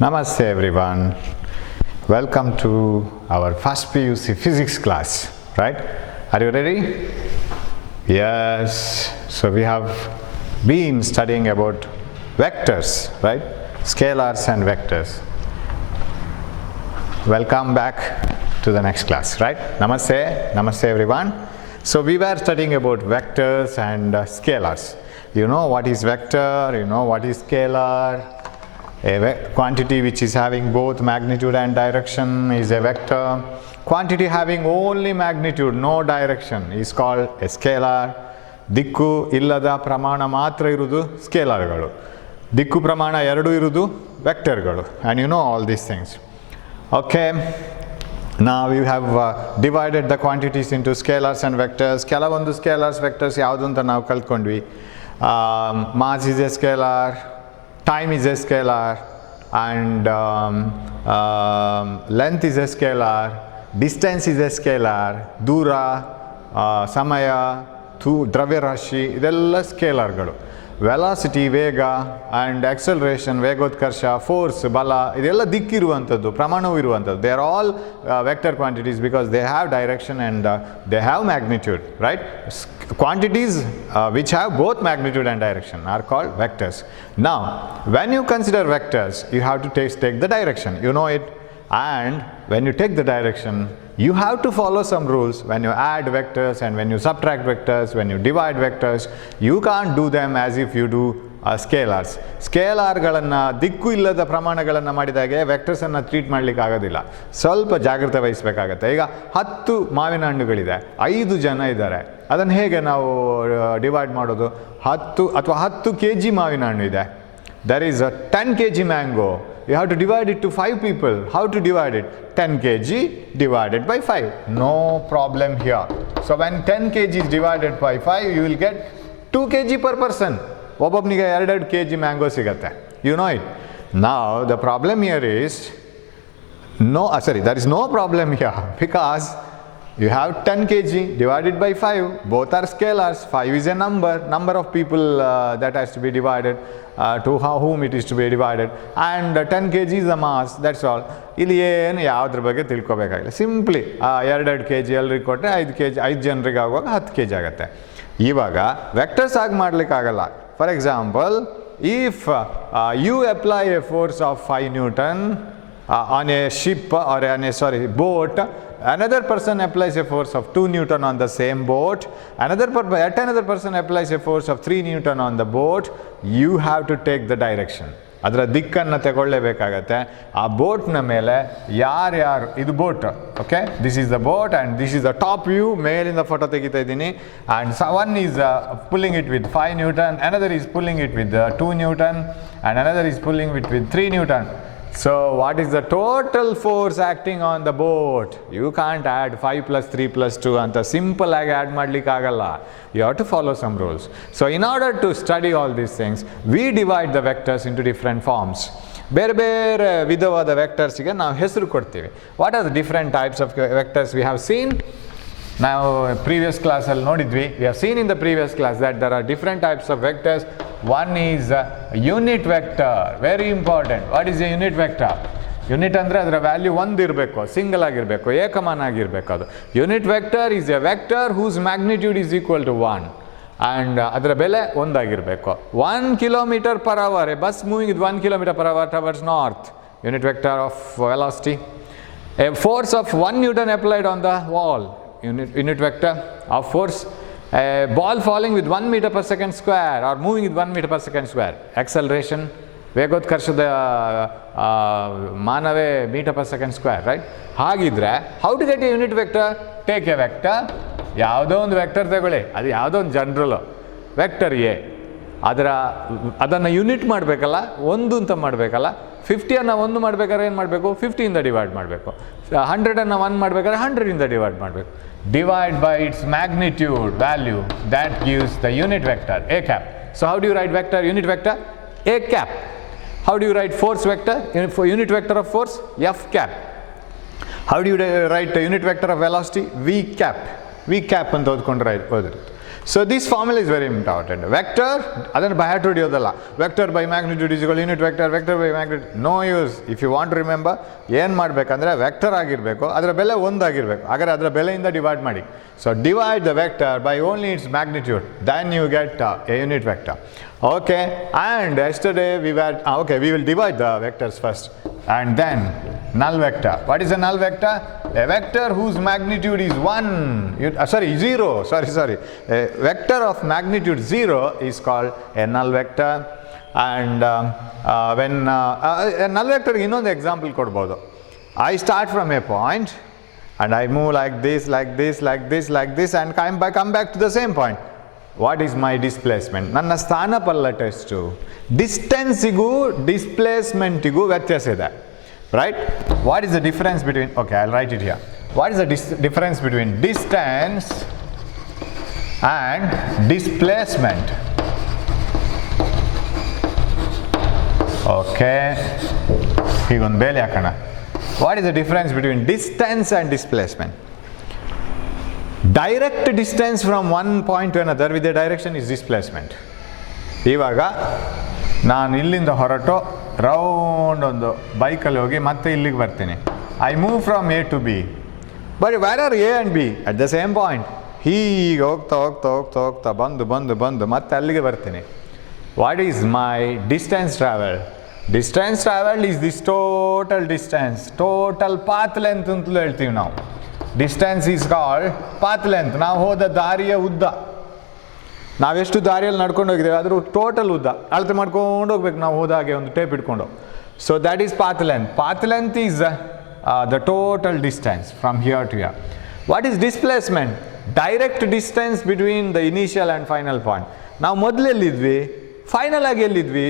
Namaste everyone. Welcome to our first PUC physics class, right? Are you ready? Yes. So we have been studying about vectors, right? Scalars and vectors. Welcome back to the next class, right? Namaste. Namaste everyone. So we were studying about vectors and scalars. You know what is vector, you know what is scalar. A quantity which is having both magnitude and direction is a vector. Quantity having only magnitude, no direction is called a scalar. ದಿಕ್ಕು ಇಲ್ಲದ ಪ್ರಮಾಣ ಮಾತ್ರ ಇರುವುದು ಸ್ಕೇಲಾರ್ಗಳು. ದಿಕ್ಕು ಪ್ರಮಾಣ ಎರಡು ಇರುವುದು ವೆಕ್ಟರ್ಗಳು. And you know all these things. Okay. Now we have divided the quantities into scalars and vectors. ಕೆಲವೊಂದು scalars vectors ಯಾವುದು ಅಂತ ನಾವು ಕಲ್ತ್ಕೊಂಡ್ವಿ. Mass is a scalar. Time is a scalar, and length is a scalar, distance is a scalar, dura, samaya, ದ್ರವ್ಯರಾಶಿ ಇದೆಲ್ಲ ಸ್ಕೇಲಾರ್ಗಳು. Velocity ವೇಗ and acceleration ವೇಗೋತ್ಕರ್ಷ force ಬಲ ಇದೆಲ್ಲ ದಿಕ್ಕಿರುವಂಥದ್ದು ಪ್ರಮಾಣವೂ ಇರುವಂಥದ್ದು. They are all vector quantities because they have direction and they have magnitude, right? Quantities which have both magnitude and direction are called vectors. Now, when you consider vectors, you have to take the direction. You know it. And when you take the direction, you have to follow some rules. When you add vectors and when you subtract vectors, when you divide vectors, you can't do them as if you do ಸ್ಕೇಲಾರ್ಸ್. ಸ್ಕೇಲಾರ್ಗಳನ್ನು ದಿಕ್ಕು ಇಲ್ಲದ ಪ್ರಮಾಣಗಳನ್ನು ಮಾಡಿದಾಗೆ ವೆಕ್ಟರ್ಸನ್ನು treat ಮಾಡಲಿಕ್ಕೆ ಆಗೋದಿಲ್ಲ. ಸ್ವಲ್ಪ ಜಾಗ್ರತೆ ವಹಿಸಬೇಕಾಗತ್ತೆ. ಈಗ 10 ಮಾವಿನ ಹಣ್ಣುಗಳಿದೆ, 5 ಜನ ಇದ್ದಾರೆ. ಅದನ್ನು ಹೇಗೆ ನಾವು ಡಿವೈಡ್ ಮಾಡೋದು? 10 ಅಥವಾ 10 kg ಮಾವಿನ ಹಣ್ಣು ಇದೆ. There is a 10 kg mango. You have to divide it to 5 people. How to divide it? 10 kg divided by 5. No problem here. So when 10 kg is divided by 5, you will get 2 kg per person. ಒಬ್ಬೊಬ್ಬನಿಗೆ 2 kg mango ಸಿಗುತ್ತೆ. You know it. Now the problem here is there is no problem here because you have 10 kg divided by 5. Both are scalars. 5 is a number of people that has to be divided, to whom it is to be divided, and 10 kg is the mass. That's all. ಇಲ್ಲಿ ಏನು ಯಾವುದ್ರ ಬಗ್ಗೆ ತಿಳ್ಕೊಬೇಕಾಗಿಲ್ಲ. Simply 2 kg ಎಲ್ರಿಗೆ ಕೊಟ್ಟರೆ 5 kg 5 ಜನರಿಗೆ ಆಗುವಾಗ 10 kg ಆಗುತ್ತೆ. ಇವಾಗ vectors ಆಗಿ ಮಾಡಲಿಕ್ಕಾಗಲ್ಲ. For example, if you apply a force of 5 Newton on a ship or on a boat, another person applies a force of 2 Newton on the same boat, another person applies a force of 3 Newton on the boat, you have to take the direction. ಅದರ ದಿಕ್ಕನ್ನು ತಗೊಳ್ಳೇಬೇಕಾಗತ್ತೆ. ಆ ಬೋಟ್ನ ಮೇಲೆ ಯಾರ್ಯಾರು, ಇದು boat, okay, this is the boat and this is the top view. ಮೇಲಿಂದ photo ತೆಗಿತಾ ಇದ್ದೀನಿ. And one is pulling it with 5 Newton, another is pulling it with 2 Newton, and another is pulling it with 3 Newton. So what is the total force acting on the boat? You can't add 5 plus 3 plus 2 ಅಂತ simple ಆಗಿ add ಮಾಡಲಿಕ್ಕೆ ಆಗಲ್ಲ. You have to follow some rules. So in order to study all these things, we divide the vectors into different forms. ಬೇರೆ ಬೇರೆ ವಿಧವಾದ ವೆಕ್ಟರ್ಸ್ಗೆ ನಾವು ಹೆಸರು ಕೊಡ್ತೀವಿ. What are the different types of vectors we have seen? ನಾವು previous ಕ್ಲಾಸಲ್ಲಿ ನೋಡಿದ್ವಿ. We have seen in the previous class that there are different types of vectors. One is unit vector. Very important. What is a unit vector? Unit ಅಂದರೆ ಅದರ value 1 ಇರಬೇಕು, single ಆಗಿರಬೇಕು, ಏಕಮಾನ ಆಗಿರಬೇಕು. ಅದು unit vector is a vector whose magnitude is equal to 1 and ಅದರ ಬೆಲೆ 1 ಆಗಿರಬೇಕು. 1 km/h, a bus moving with 1 km/h towards north, unit vector of velocity. A force of 1 Newton applied on the wall, unit vector of force. A ball falling with 1 meter per second square or moving with 1 meter per second square. Acceleration, ವೇಗೋತ್ಕರ್ಷದ ಮಾನವೇ metre per second square, right? ಹಾಗಿದ್ರೆ how to get a unit vector? Take a vector, ಯಾವುದೋ ಒಂದು vector ತಗೊಳ್ಳಿ, ಅದು ಯಾವುದೋ ಒಂದು general vector A. ಅದನ್ನು ಯೂನಿಟ್ ಮಾಡಬೇಕಲ್ಲ, 1 ಅಂತ ಮಾಡಬೇಕಲ್ಲ. 50 1 ಮಾಡಬೇಕಾದ್ರೆ ಏನು ಮಾಡಬೇಕು? 50 ಡಿವೈಡ್ ಮಾಡಬೇಕು. 100 1 ಮಾಡಬೇಕಾದ್ರೆ 100 ಡಿವೈಡ್ ಮಾಡಬೇಕು. Divide by its magnitude value, that gives the unit vector a cap. So how do you write vector, unit vector? A cap. How do you write force vector? For unit vector of force, F cap. How do you write a unit vector of velocity? V cap. V cap ಅಂತ ಓದ್ಕೊಂಡ್ರೆ ಓದಿರುತ್ತೆ. So this formula is very important. Vector ಅದನ್ನು by heart ಹೊಡಿಯೋದಲ್ಲ. Vector by magnitude is equal unit vector, vector by magnitude no use. If you want remember ಏನು ಮಾಡಬೇಕಂದ್ರೆ vector ಆಗಿರಬೇಕು, ಅದರ ಬೆಲೆ 1 ಆಗಿರಬೇಕು. ಹಾಗಾದರೆ ಅದರ ಬೆಲೆಯಿಂದ ಡಿವೈಡ್ ಮಾಡಿ. So divide the vector by only its magnitude, then you get a unit vector. Okay, and yesterday we were we will divide the vectors first and then null vector. What is a null vector? A vector whose magnitude is 0. A vector of magnitude 0 is called a null vector. And when a null vector, the example kodbodu. I start from a point and I move like this, like this, like this, like this, and come back to the same point. What is my displacement? ನನ್ನ ಸ್ಥಾನ ಪಲ್ಲಟ ಎಷ್ಟು? ಡಿಸ್ಟೆನ್ಸಿಗೂ ಡಿಸ್ಪ್ಲೇಸ್ಮೆಂಟಿಗೂ ವ್ಯತ್ಯಾಸ ಇದೆ, right? What is the difference between, okay I will write it here. What is the difference between distance and displacement? Okay, ಹೀಗೊಂದು ಬೇಲೆ ಹಾಕೋಣ. What is the difference between distance and displacement? Direct distance from one point to another with the direction is displacement. ಇವಾಗ ನಾನು ಇಲ್ಲಿಂದ ಹೊರಟು round ಒಂದು ಬೈಕಲ್ಲಿ ಹೋಗಿ ಮತ್ತೆ ಇಲ್ಲಿಗೆ ಬರ್ತೀನಿ. I move from A to B, but where are A and B at the same point. ಹೀಗೆ ಹೋಗ್ತಾ ಹೋಗ್ತಾ ಹೋಗ್ತಾ ಹೋಗ್ತಾ ಬಂದು ಮತ್ತೆ ಅಲ್ಲಿಗೆ ಬರ್ತೀನಿ. What is my distance travel? Distance travel is this total distance, total path length ಅಂತಲೂ ಹೇಳ್ತೀವಿ ನಾವು. Distance is called path length. ನಾವು ಹೋದ ದಾರಿಯ ಉದ್ದ, ನಾವೆಷ್ಟು ದಾರಿಯಲ್ಲಿ ನಡ್ಕೊಂಡು ಹೋಗಿದ್ದೇವೆ ಅದ್ರ ಟೋಟಲ್ ಉದ್ದ ಅಳತೆ ಮಾಡ್ಕೊಂಡು ಹೋಗ್ಬೇಕು ನಾವು ಹೋದಾಗೆ ಒಂದು ಟೇಪ್ ಇಟ್ಕೊಂಡು. So that is path length. Path length is the total distance from here to here. What is displacement? Direct distance between the initial and final point. ನಾವು ಮೊದಲು ಎಲ್ಲಿದ್ವಿ, ಫೈನಲ್ ಆಗಿ ಎಲ್ಲಿದ್ವಿ,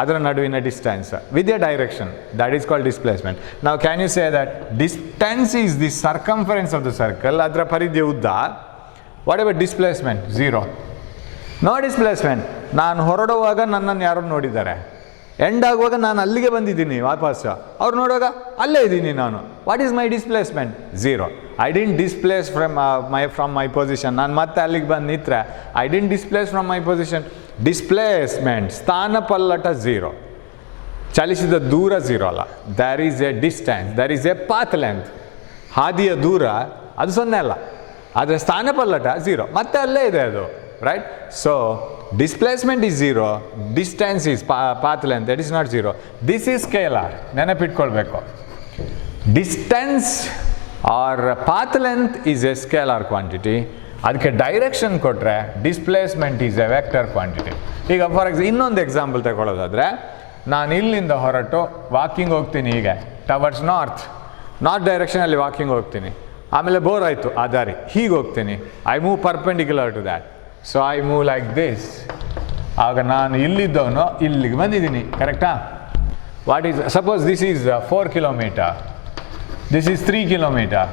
ಅದರ ನಡುವಿನ distance with a direction, that is called displacement. ನಾವು can you say that distance is the circumference of the circle, ಅದರ ಪರಿಧಿಯ ಉದ್ದ. Whatever displacement? 0. No displacement. ನಾನು ಹೊರಡುವಾಗ ನನ್ನನ್ನು ಯಾರೋ ನೋಡಿದ್ದಾರೆ, ಎಂಡ್ ಆಗುವಾಗ ನಾನು ಅಲ್ಲಿಗೆ ಬಂದಿದ್ದೀನಿ ವಾಪಸ್, ಅವ್ರು ನೋಡುವಾಗ ಅಲ್ಲೇ ಇದ್ದೀನಿ ನಾನು. What is my displacement? 0. I didn't displace from my position. ನಾನು ಮತ್ತೆ ಅಲ್ಲಿಗೆ ಬಂದು ನಿಂತ್ರೆ I didn't displace from my position. Displacement ಸ್ಥಾನ ಪಲ್ಲಟ 0, ಚಲಿಸಿದ ದೂರ 0 ಅಲ್ಲ. There is a distance, there is a path length. ಹಾದಿಯ ದೂರ ಅದು 0 ಅಲ್ಲ, ಆದರೆ ಸ್ಥಾನ ಪಲ್ಲಟ 0, ಮತ್ತೆ ಅಲ್ಲೇ ಇದೆ ಅದು, right? So displacement is 0, distance is path length, that is not 0. This is scalar, ನೆನಪಿಟ್ಕೊಳ್ಬೇಕು. Distance or path length is a scalar quantity. ಅದಕ್ಕೆ ಡೈರೆಕ್ಷನ್ ಕೊಟ್ಟರೆ displacement is a vector quantity. ಈಗ ಫಾರ್ ಇನ್ನೊಂದು ಎಕ್ಸಾಂಪಲ್ ತಗೊಳ್ಳೋದಾದರೆ, ನಾನು ಇಲ್ಲಿಂದ ಹೊರಟು ವಾಕಿಂಗ್ ಹೋಗ್ತೀನಿ, ಹೀಗೆ ಟವರ್ಡ್ಸ್ ನಾರ್ತ್ ಡೈರೆಕ್ಷನಲ್ಲಿ ವಾಕಿಂಗ್ ಹೋಗ್ತೀನಿ. ಆಮೇಲೆ ಬೋರ್ ಆಯಿತು ಆ ದಾರಿ, ಹೀಗೆ ಹೋಗ್ತೀನಿ. I move perpendicular to that. So I move like this. ಆಗ ನಾನು ಇಲ್ಲಿದ್ದವನು ಇಲ್ಲಿಗೆ ಬಂದಿದ್ದೀನಿ, ಕರೆಕ್ಟಾ? What is, suppose this is 4 kilometers, this is 3 kilometers.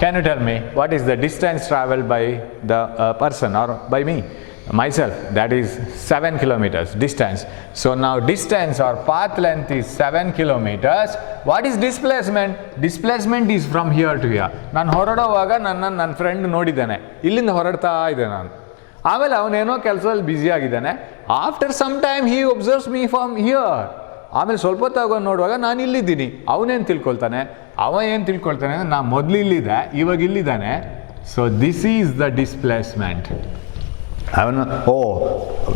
Can you tell me what is the distance traveled by the person or by me, myself? That is 7 kilometers distance. So now distance or path length is 7 kilometers. What is displacement? Displacement is from here to here. ನಾನು ಹೊರಡುವಾಗ ನನ್ನ friend ನೋಡಿದ್ದಾನೆ, ಇಲ್ಲಿಂದ ಹೊರಡ್ತಾ ಇದ್ದೆ ನಾನು. ಆಮೇಲೆ ಅವನೇನೋ ಕೆಲಸದಲ್ಲಿ ಬ್ಯುಸಿ ಆಗಿದ್ದಾನೆ. After some time he observes me from here. ಆಮೇಲೆ ಸ್ವಲ್ಪ ಹೊತ್ತಾಗ ನೋಡುವಾಗ ನಾನು ಇಲ್ಲಿದ್ದೀನಿ. ಅವನೇನು ತಿಳ್ಕೊಳ್ತಾನೆ? ಅವ ಏನು ತಿಳ್ಕೊಳ್ತಾನೆ ಅಂದರೆ ನಾ ಮೊದಲು ಇಲ್ಲಿದ್ದೆ, ಇವಾಗ ಇಲ್ಲಿದ್ದಾನೆ. So this is the displacement. ಅವನು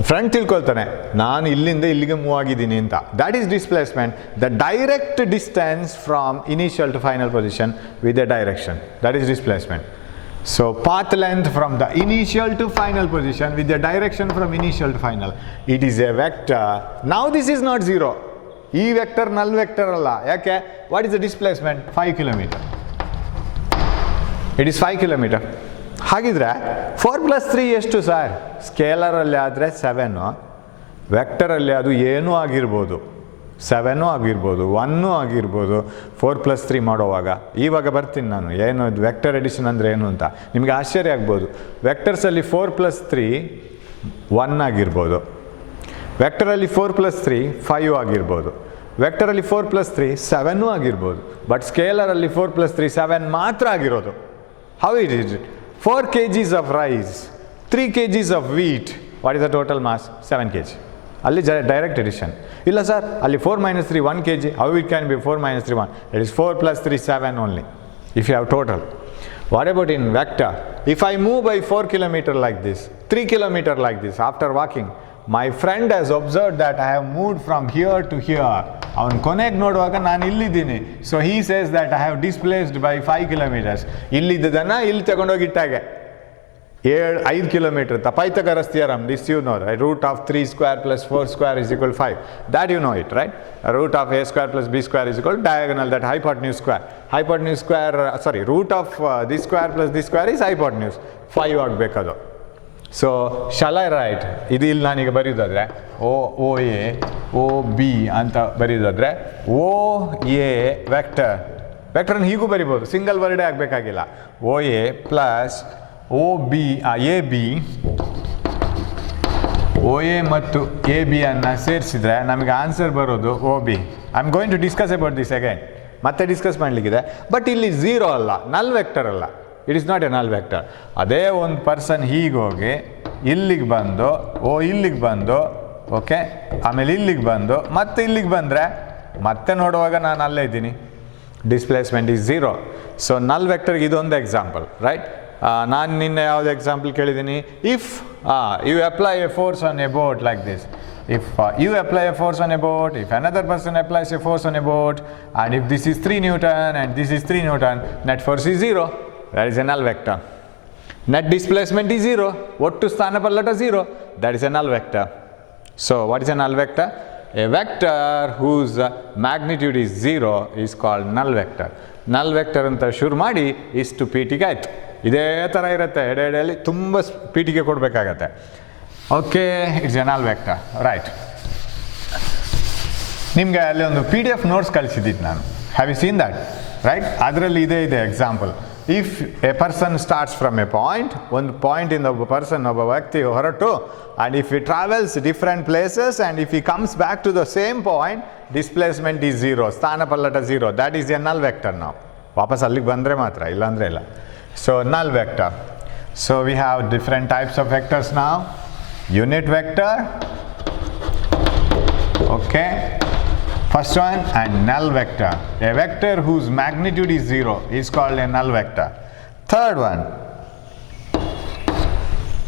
ಫ್ರೆಂಡ್ ತಿಳ್ಕೊಳ್ತಾನೆ ನಾನು ಇಲ್ಲಿಂದ ಇಲ್ಲಿಗೆ ಮೂವ್ ಆಗಿದ್ದೀನಿ ಅಂತ. That is displacement, the direct distance from initial to final position with the direction, that is displacement. So path length from the initial to final position with the direction from initial to final, it is a vector. Now this is not 0. ಈ vector ನಲ್ vector ಅಲ್ಲ. ಯಾಕೆ? What is the displacement? 5 kilometers. It is 5 kilometers. ಹಾಗಿದ್ರೆ 4 + 3 ಎಷ್ಟು sir? ಸ್ಕೇಲರಲ್ಲಿ ಆದರೆ 7, ವೆಕ್ಟರಲ್ಲಿ ಅದು ಏನೂ ಆಗಿರ್ಬೋದು, 7 ಆಗಿರ್ಬೋದು, 1 ಆಗಿರ್ಬೋದು. 4 + 3 ಮಾಡೋವಾಗ ಇವಾಗ ಬರ್ತೀನಿ ನಾನು, ಏನು ವೆಕ್ಟರ್ ಎಡಿಷನ್ ಅಂದರೆ ಏನು ಅಂತ ನಿಮಗೆ ಆಶ್ಚರ್ಯ ಆಗ್ಬೋದು. ವೆಕ್ಟರ್ಸಲ್ಲಿ 4 + 3 1 ಆಗಿರ್ಬೋದು, ವೆಕ್ಟರಲ್ಲಿ 4 + 3 5 ಆಗಿರ್ಬೋದು, ವೆಕ್ಟರಲ್ಲಿ 4 + 3 7 ಆಗಿರ್ಬೋದು. ಬಟ್ ಸ್ಕೇಲರಲ್ಲಿ 4 + 3 7 ಮಾತ್ರ ಆಗಿರೋದು. How it is? 4 kgs of rice, 3 kgs of wheat, what is the total mass? 7 kg. ಅಲ್ಲಿ ಡೈರೆಕ್ಟ್ ಎಡಿಷನ್. ಇಲ್ಲ ಸರ್ ಅಲ್ಲಿ 4 - 3 1 kg, how it can be 4 - 3 1? It is 4 + 3 7 only if you have total. What about in vector? If I move by 4 km like this, 3 km like this after walking, my friend has observed that I have moved from here to here. ಅವನು ಕೊನೆಗೆ ನೋಡುವಾಗ ನಾನು ಇಲ್ಲಿದ್ದೀನಿ. So he says that I have displaced by 5 kilometers. ಇಲ್ಲಿದ್ದದನ್ನು ಇಲ್ಲಿ ತಗೊಂಡೋಗಿಟ್ಟಾಗೆ 5 kilometers. The Pythagoras theorem, this you know, right? Root of 3 square plus 4 square is equal to 5. That you know it, right? Root of a square plus b square is equal to diagonal, that hypotenuse square. Hypotenuse square, root of this square plus this square is hypotenuse. 5 ಆಗಬೇಕದು. So shall I write, ಇದು ಇಲ್ಲಿ ನಾನೀಗ ಬರೆಯೋದಾದರೆ ಓ A O B ಅಂತ ಬರೆಯೋದಾದರೆ ಓ A ವೆಕ್ಟರ್ನ ಹೀಗೂ ಬರಿಬೋದು, single ವರ್ಡೇ ಆಗಬೇಕಾಗಿಲ್ಲ. O A plus O B A B, O A ಮತ್ತು ಎ ಬಿ ಅನ್ನು ಸೇರಿಸಿದ್ರೆ ನಮಗೆ ಆನ್ಸರ್ ಬರೋದು O B. I am going to discuss about this again, ಮತ್ತೆ ಡಿಸ್ಕಸ್ ಮಾಡಲಿಕ್ಕಿದೆ. ಬಟ್ ಇಲ್ಲಿ ಝೀರೋ ಅಲ್ಲ, ನಲ್ ವೆಕ್ಟರ್ ಅಲ್ಲ, it is not a null vector. ಅದೇ ಒಂದು ಪರ್ಸನ್ ಹೀಗೋಗಿ ಇಲ್ಲಿಗೆ ಬಂದು ಇಲ್ಲಿಗೆ ಬಂದು ಓಕೆ, ಆಮೇಲೆ ಇಲ್ಲಿಗೆ ಬಂದು ಮತ್ತೆ ಇಲ್ಲಿಗೆ ಬಂದರೆ ಮತ್ತೆ ನೋಡುವಾಗ ನಾನು ಅಲ್ಲೇ ಇದ್ದೀನಿ, ಡಿಸ್ಪ್ಲೇಸ್ಮೆಂಟ್ ಈಸ್ ಝೀರೋ. ಸೊ ನಲ್ ವೆಕ್ಟರ್ಗೆ ಇದೊಂದು ಎಕ್ಸಾಂಪಲ್, ರೈಟ್? ನಾನು ನಿನ್ನೆ ಯಾವುದು ಎಕ್ಸಾಂಪಲ್ ಕೇಳಿದ್ದೀನಿ? If you apply a force on a boat like this, if you apply a force on a boat, if another person applies a force on a boat, and if this is 3 Newton and this is 3 Newton, net force is 0. That is a null vector. Net displacement is 0. ಒಟ್ಟು ಸ್ಥಾನಪಲ್ಲಟ 0. That is a null vector. So what is a null vector? A vector whose magnitude is 0 is called null vector. Null vector ಅಂತ ಶುರು ಮಾಡಿ ಇಷ್ಟು ಪೀಟಿಗೆ ಆಯಿತು. ಇದೇ ಥರ ಇರುತ್ತೆ, ಎಡೆಯಲ್ಲಿ ತುಂಬ ಪೀಟಿಗೆ ಕೊಡಬೇಕಾಗತ್ತೆ. Okay, it's a null vector, right? ನಿಮಗೆ ಅಲ್ಲಿ ಒಂದು PDF ನೋಟ್ಸ್ ಕಳಿಸಿದ್ದೀನಿ ನಾನು. Have you seen that, right? ಅದರಲ್ಲಿ ಇದೆ example. If a person starts from a point, ಒಂದು ಪಾಯಿಂಟಿಂದ ಒಬ್ಬ ವ್ಯಕ್ತಿ ಹೊರಟು, and if he travels different places and if he comes back to the same point, displacement is 0, ಸ್ಥಾನಪಲ್ಲಟ 0. That is a null vector. ನಾವು ವಾಪಸ್ ಅಲ್ಲಿಗೆ ಬಂದರೆ ಮಾತ್ರ, ಇಲ್ಲಾಂದರೆ ಇಲ್ಲ. So null vector. So we have different types of vectors now. Unit vector, okay, first one, and null vector. A vector whose magnitude is 0 is called a null vector. Third one,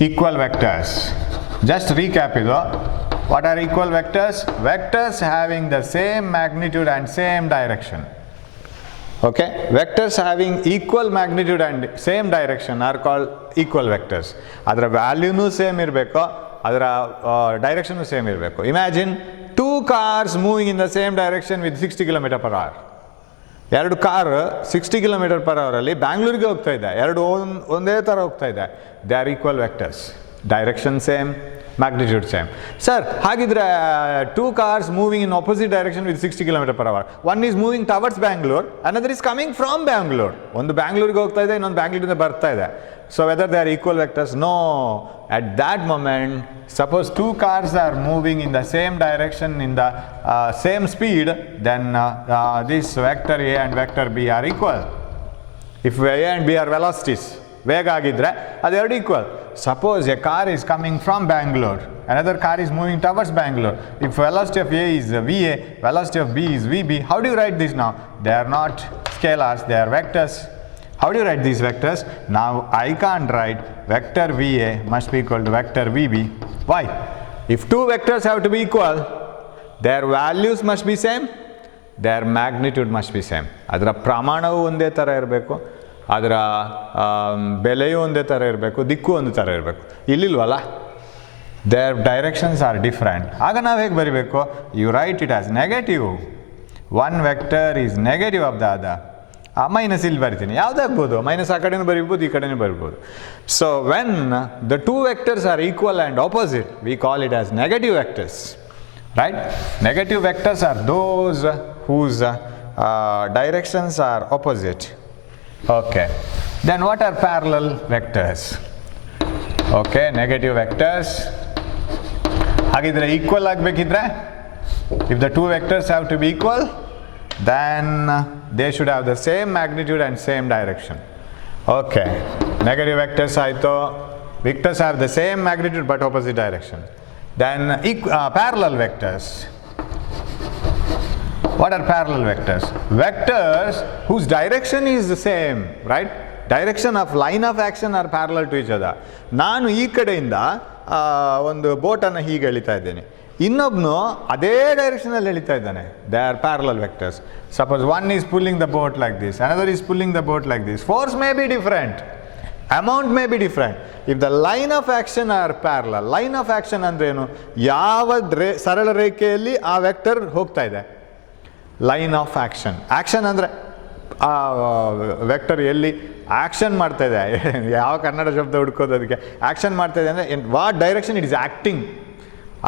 equal vectors. Just recap ido. What are equal vectors? Vectors having the same magnitude and same direction. Okay, vectors having equal magnitude and same direction are called equal vectors. ಅದರ ವ್ಯಾಲ್ಯೂನೂ same ಇರಬೇಕು, ಅದರ direction same ಇರಬೇಕು. Imagine 2 cars moving in the same direction with 60 km/h. 2 car 60 km/h ಅಲ್ಲಿ ಬ್ಯಾಂಗ್ಳೂರಿಗೆ ಹೋಗ್ತಾ ಇದೆ, ಎರಡು ಒಂದೇ ಥರ ಹೋಗ್ತಾ ಇದೆ. They are equal vectors, direction same, magnitude same. Sir, ಹಾಗಿದ್ರೆ 2 cars moving in opposite direction with 60 km/h. One is moving towards Bangalore, another is coming from Bangalore. ಒಂದು ಬ್ಯಾಂಗ್ಳೂರಿಗೆ ಹೋಗ್ತಾ ಇದೆ, ಇನ್ನೊಂದು ಬ್ಯಾಂಗ್ಳೂರಿಂದ ಬರ್ತಾ ಇದೆ. So whether they are equal vectors? No. At that moment, suppose 2 cars are moving in the same direction in the same speed, then this vector A and vector B are equal. If A and B are velocities, ವೇಗ ಆಗಿದ್ರೆ ಅದೆರಡು equal. Suppose A car is coming from Bangalore, another car is moving towards Bangalore. If velocity of A is VA, velocity of B is VB, how do you write this now? They are not scalars, they are vectors. How do you write these vectors? Now I can't write vector VA must be equal to vector VB. Why? If 2 vectors have to be equal, their values must be same, their magnitude must be same. ಅದರ ಪ್ರಮಾಣವು ಒಂದೇ ಥರ ಇರಬೇಕು, ಅದರ ಬೆಲೆಯೂ ಒಂದೇ ಥರ ಇರಬೇಕು, ದಿಕ್ಕು ಒಂದೇ ಥರ ಇರಬೇಕು. ಇಲ್ಲಿಲ್ವಲ್ಲ, ದೇರ್ ಡೈರೆಕ್ಷನ್ಸ್ ಆರ್ ಡಿಫ್ರೆಂಟ್. ಆಗ ನಾವು ಹೇಗೆ ಬರೀಬೇಕು? You write it as negative. One vector is negative of the other. Minus ಇಲ್ಲಿ ಬರಿತೀನಿ, ಯಾವುದಾಗ್ಬೋದು, ಮೈನಸ್ ಆ ಕಡೆನೂ ಬರಿಬೋದು, ಈ ಕಡೆನೂ ಬರಿಬೋದು. So when the 2 vectors R equal and opposite, we call it as negative vectors, right? Negative vectors are those whose directions are opposite. Okay, then what are parallel vectors? Okay, negative vectors. ಹಾಗಿದ್ರೆ equal ಆಗಬೇಕಿದ್ರೆ, if the 2 vectors have to be equal, then they should have the same magnitude and same direction. Okay. Negative vectors ಆಯಿತು. Vectors have the same magnitude but opposite direction. Then parallel vectors. What are parallel vectors? Vectors whose direction is the same, right? Direction of line of action are parallel to each other. ನಾನು ಈ ಕಡೆಯಿಂದ ಒಂದು ಬೋಟನ್ನು ಹೀಗೆ ಎಳಿತಾ ಇದ್ದೇನೆ, ಇನ್ನೊಬ್ಬನು ಅದೇ ಡೈರೆಕ್ಷನಲ್ಲಿ ಎಳಿತಾ ಇದ್ದಾನೆ. They are parallel vectors. Suppose one is pulling the boat like this, another is pulling the boat like this. Force may be different, amount may be different. If the line of action are parallel. Line of action ಅಂದ್ರೇನು? ಯಾವ ಸರಳ ರೇಖೆಯಲ್ಲಿ ಆ vector ಹೋಗ್ತಾ ಇದೆ, line of action. Action ಅಂದರೆ ಆ vector ಎಲ್ಲಿ ಆ್ಯಕ್ಷನ್ ಮಾಡ್ತಾ ಇದೆ, ಯಾವ ಕನ್ನಡ ಶಬ್ದ ಹುಡ್ಕೋದು ಅದಕ್ಕೆ. ಆ್ಯಕ್ಷನ್ ಮಾಡ್ತಾ ಇದೆ ಅಂದರೆ what direction it is acting,